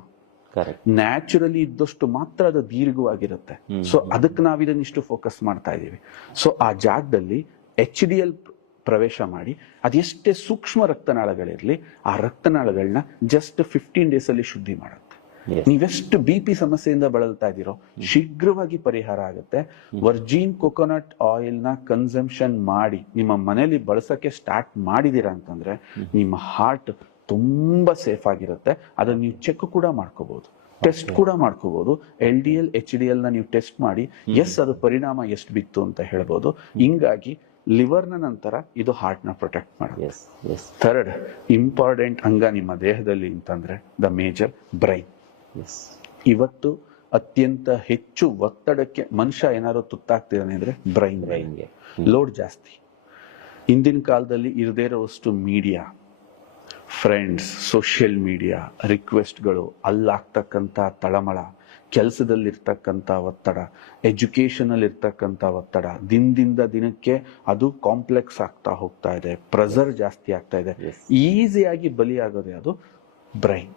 ನ್ಯಾಚುರಲಿ ಇದ್ದಷ್ಟು ಮಾತ್ರ ಅದು ದೀರ್ಘವಾಗಿರುತ್ತೆ. ಸೊ ಅದಕ್ಕೆ ನಾವು ಇದನ್ನಿಷ್ಟು ಫೋಕಸ್ ಮಾಡ್ತಾ ಇದೀವಿ. ಸೊ ಆ ಜಾಗದಲ್ಲಿ HDL ಪ್ರವೇಶ ಮಾಡಿ ಅದೆಷ್ಟೇ ಸೂಕ್ಷ್ಮ ರಕ್ತನಾಳಗಳಿರ್ಲಿ ಆ ರಕ್ತನಾಳಗಳನ್ನ ಜಸ್ಟ್ 15 days ಅಲ್ಲಿ ಶುದ್ಧಿ ಮಾಡುತ್ತೆ. ನೀವೆಷ್ಟು BP ಸಮಸ್ಯೆಯಿಂದ ಬಳಲ್ತಾ ಇದ್ದೀರೋ ಶೀಘ್ರವಾಗಿ ಪರಿಹಾರ ಆಗುತ್ತೆ. ವರ್ಜಿನ್ ಕೊಕೊನಟ್ ಆಯಿಲ್ ನ ಕನ್ಸಂಪ್ಷನ್ ಮಾಡಿ ನಿಮ್ಮ ಮನೆಯಲ್ಲಿ ಬಳಸಕ್ಕೆ ಸ್ಟಾರ್ಟ್ ಮಾಡಿದೀರಾ ಅಂತಂದ್ರೆ ನಿಮ್ಮ ಹಾರ್ಟ್ ತುಂಬಾ ಸೇಫ್ ಆಗಿರುತ್ತೆ. ಅದನ್ನ ನೀವು ಚೆಕ್ ಕೂಡ ಮಾಡ್ಕೋಬಹುದು, ಟೆಸ್ಟ್ ಕೂಡ ಮಾಡ್ಕೋಬಹುದು. LDL HDL ನ ನೀವು ಟೆಸ್ಟ್ ಮಾಡಿ ಎಸ್ ಅದು ಪರಿಣಾಮ ಎಷ್ಟು ಬಿತ್ತು ಅಂತ ಹೇಳ್ಬೋದು. ಹಿಂಗಾಗಿ ಲಿವರ್ ನ ನಂತರ ಇದು ಹಾರ್ಟ್ ನ ಪ್ರೊಟೆಕ್ಟ್ ಮಾಡುತ್ತೆ. ಥರ್ಡ್ ಇಂಪಾರ್ಟೆಂಟ್ ಅಂಗ ನಿಮ್ಮ ದೇಹದಲ್ಲಿ ಅಂತಂದ್ರೆ ದ ಮೇಜರ್ ಬ್ರೈನ್. ಇವತ್ತು ಅತ್ಯಂತ ಹೆಚ್ಚು ಒತ್ತಡಕ್ಕೆ ಮನುಷ್ಯ ಏನಾದ್ರು ತುತ್ತಾಗ್ತಿದ್ದಾನೆ ಅಂದ್ರೆ ಬ್ರೈನ್ಗೆ ಲೋಡ್ ಜಾಸ್ತಿ. ಹಿಂದಿನ ಕಾಲದಲ್ಲಿ ಇರದೇ ಇರೋವಷ್ಟು ಮೀಡಿಯಾ, ಫ್ರೆಂಡ್ಸ್, ಸೋಷಿಯಲ್ ಮೀಡಿಯಾ, ರಿಕ್ವೆಸ್ಟ್ಗಳು, ಅಲ್ಲಾಗ್ತಕ್ಕಂಥ ತಳಮಳ, ಕೆಲಸದಲ್ಲಿರ್ತಕ್ಕಂಥ ಒತ್ತಡ, ಎಜುಕೇಶನ್ ಅಲ್ಲಿ ಇರ್ತಕ್ಕಂಥ ಒತ್ತಡ, ದಿನದಿಂದ ದಿನಕ್ಕೆ ಅದು ಕಾಂಪ್ಲೆಕ್ಸ್ ಆಗ್ತಾ ಹೋಗ್ತಾ ಇದೆ, ಪ್ರೆಷರ್ ಜಾಸ್ತಿ ಆಗ್ತಾ ಇದೆ. ಈಸಿಯಾಗಿ ಬಲಿಯಾಗೋದೇ ಅದು ಬ್ರೈನ್.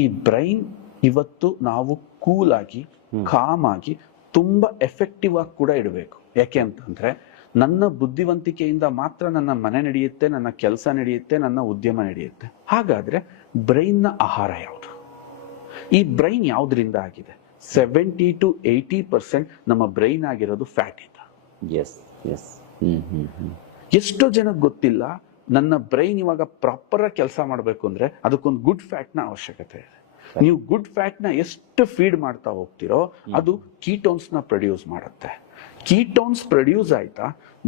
ಈ ಬ್ರೈನ್ ಇವತ್ತು ನಾವು ಕೂಲ್ ಆಗಿ ಕಾಮ್ ಆಗಿ ತುಂಬಾ ಎಫೆಕ್ಟಿವ್ ಆಗಿ ಕೂಡ ಇಡಬೇಕು. ಯಾಕೆ ಅಂತಂದ್ರೆ ನನ್ನ ಬುದ್ಧಿವಂತಿಕೆಯಿಂದ ಮಾತ್ರ ನನ್ನ ಮನೆ ನಡೆಯುತ್ತೆ, ನನ್ನ ಕೆಲಸ ನಡೆಯುತ್ತೆ, ನನ್ನ ಉದ್ಯಮ ನಡೆಯುತ್ತೆ. ಹಾಗಾದ್ರೆ ಬ್ರೈನ್ ನ ಆಹಾರ ಯಾವುದು? ಈ ಬ್ರೈನ್ ಯಾವ್ದ್ರಿಂದ ಆಗಿದೆ? 70 to 80% ನಮ್ಮ ಬ್ರೈನ್ ಆಗಿರೋದು ಫ್ಯಾಟ್ ಇಂದ. ಎಷ್ಟೋ ಜನಕ್ಕೆ ಗೊತ್ತಿಲ್ಲ, ನನ್ನ ಬ್ರೈನ್ ಇವಾಗ ಪ್ರಾಪರ್ ಆಗಿ ಕೆಲಸ ಮಾಡ್ಬೇಕು ಅಂದ್ರೆ ಅದಕ್ಕೊಂದು ಗುಡ್ ಫ್ಯಾಟ್ ನ ಅವಶ್ಯಕತೆ ಇದೆ. ನೀವು ಗುಡ್ ಫ್ಯಾಟ್ ನ ಎಷ್ಟು ಫೀಡ್ ಮಾಡ್ತಾ ಹೋಗ್ತಿರೋ ಅದು ಕೀಟೋನ್ಸ್ ನ ಪ್ರೊಡ್ಯೂಸ್ ಮಾಡುತ್ತೆ. ಕೀಟೋನ್ಸ್ ಪ್ರೊಡ್ಯೂಸ್ ಆಯ್ತಾ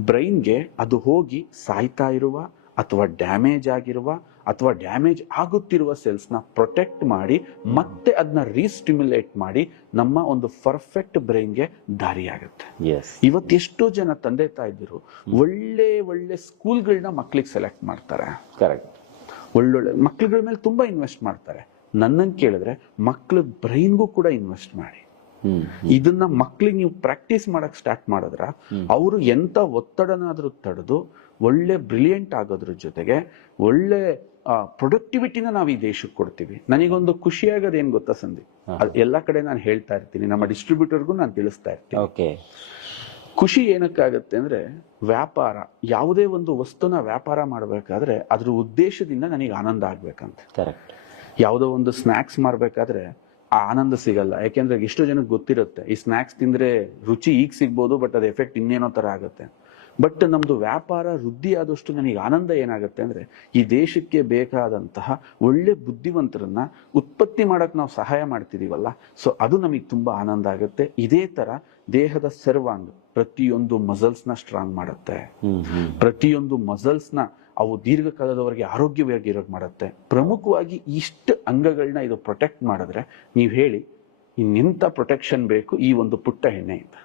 ಬ್ರೈನ್ಗೆ ಅದು ಹೋಗಿ ಸಾಯ್ತಾ ಇರುವ ಅಥವಾ ಡ್ಯಾಮೇಜ್ ಆಗಿರುವ ಅಥವಾ ಡ್ಯಾಮೇಜ್ ಆಗುತ್ತಿರುವ ಸೆಲ್ಸ್ ನ ಪ್ರೊಟೆಕ್ಟ್ ಮಾಡಿ ಮತ್ತೆ ಅದನ್ನ ರೀಸ್ಟಿಮ್ಯುಲೇಟ್ ಮಾಡಿ ನಮ್ಮ ಒಂದು ಪರ್ಫೆಕ್ಟ್ ಬ್ರೈನ್ಗೆ ದಾರಿಯಾಗುತ್ತೆ. ಇವತ್ತು ಎಷ್ಟೋ ಜನ ತಂದೆ ತಾಯಿದ್ರು ಒಳ್ಳೆ ಒಳ್ಳೆ ಸ್ಕೂಲ್ಗಳನ್ನ ಮಕ್ಳಿಗೆ ಸೆಲೆಕ್ಟ್ ಮಾಡ್ತಾರೆ. ಕರೆಕ್ಟ್. ಒಳ್ಳೊಳ್ಳೆ ಮಕ್ಳುಗಳ ಮೇಲೆ ತುಂಬಾ ಇನ್ವೆಸ್ಟ್ ಮಾಡ್ತಾರೆ. ನನ್ನನ್ನು ಕೇಳಿದ್ರೆ ಮಕ್ಳ ಬ್ರೈನ್ಗೂ ಕೂಡ ಇನ್ವೆಸ್ಟ್ ಮಾಡಿ. ಇದನ್ನ ಮಕ್ಳಿಗೆ ನೀವು ಪ್ರಾಕ್ಟೀಸ್ ಮಾಡಕ್ ಸ್ಟಾರ್ಟ್ ಮಾಡಿದ್ರ ಅವರು ಎಂತ ಒತ್ತಡನಾದ್ರೂ ತಡೆದು ಒಳ್ಳೆ ಬ್ರಿಲಿಯಂಟ್ ಆಗೋದ್ರ ಜೊತೆಗೆ ಒಳ್ಳೆ ಪ್ರೊಡಕ್ಟಿವಿಟಿನ ನಾವು ಈ ದೇಶಕ್ಕೆ ಕೊಡ್ತೀವಿ. ನನಗೊಂದು ಖುಷಿ ಆಗೋದು ಏನ್ ಗೊತ್ತಾ ಸಂದೀಪ್, ಎಲ್ಲಾ ಕಡೆ ನಾನು ಹೇಳ್ತಾ ಇರ್ತೀನಿ, ನಮ್ಮ ಡಿಸ್ಟ್ರಿಬ್ಯೂಟರ್ಗೂ ನಾನು ತಿಳಿಸ್ತಾ ಇರ್ತೀನಿ. ಖುಷಿ ಏನಕ್ಕಾಗತ್ತೆ ಅಂದ್ರೆ ವ್ಯಾಪಾರ, ಯಾವುದೇ ಒಂದು ವಸ್ತುನ ವ್ಯಾಪಾರ ಮಾಡ್ಬೇಕಾದ್ರೆ ಅದ್ರ ಉದ್ದೇಶದಿಂದ ನನಗೆ ಆನಂದ ಆಗ್ಬೇಕಂತ. ಯಾವುದೋ ಒಂದು ಸ್ನಾಕ್ಸ್ ಮಾರ್ಬೇಕಾದ್ರೆ ಆ ಆನಂದ ಸಿಗಲ್ಲ. ಯಾಕೆಂದ್ರೆ ಎಷ್ಟೋ ಜನಕ್ಕೆ ಗೊತ್ತಿರುತ್ತೆ ಈ ಸ್ನಾಕ್ಸ್ ತಿಂದ್ರೆ ರುಚಿ ಈಗ ಸಿಗ್ಬೋದು, ಬಟ್ ಅದ್ ಎಫೆಕ್ಟ್ ಇನ್ನೇನೋ ತರ ಆಗುತ್ತೆ. ಬಟ್ ನಮ್ದು ವ್ಯಾಪಾರ ವೃದ್ಧಿ ಆದಷ್ಟು ನನಗೆ ಆನಂದ ಏನಾಗುತ್ತೆ ಅಂದ್ರೆ ಈ ದೇಶಕ್ಕೆ ಬೇಕಾದಂತಹ ಒಳ್ಳೆ ಬುದ್ಧಿವಂತರನ್ನ ಉತ್ಪತ್ತಿ ಮಾಡಕ್ ನಾವು ಸಹಾಯ ಮಾಡ್ತಿದೀವಲ್ಲ, ಸೊ ಅದು ನಮಗೆ ತುಂಬಾ ಆನಂದ ಆಗುತ್ತೆ. ಇದೇ ತರ ದೇಹದ ಸರ್ವಾಂಗ ಪ್ರತಿಯೊಂದು ಮಸಲ್ಸ್ ನ ಸ್ಟ್ರಾಂಗ್ ಮಾಡುತ್ತೆ. ಪ್ರತಿಯೊಂದು ಮಸಲ್ಸ್ ನ ಅವು ದೀರ್ಘಕಾಲದವರೆಗೆ ಆರೋಗ್ಯವಾಗಿ ಇರೋಕ್ ಮಾಡುತ್ತೆ. ಪ್ರಮುಖವಾಗಿ ಇಷ್ಟು ಅಂಗಗಳನ್ನ ಇದು ಪ್ರೊಟೆಕ್ಟ್ ಮಾಡಿದ್ರೆ ನೀವ್ ಹೇಳಿ ಇನ್ನೆಂತ ಪ್ರೊಟೆಕ್ಷನ್ ಬೇಕು ಈ ಒಂದು ಪುಟ್ಟ ಎಣ್ಣೆಯಿಂದ.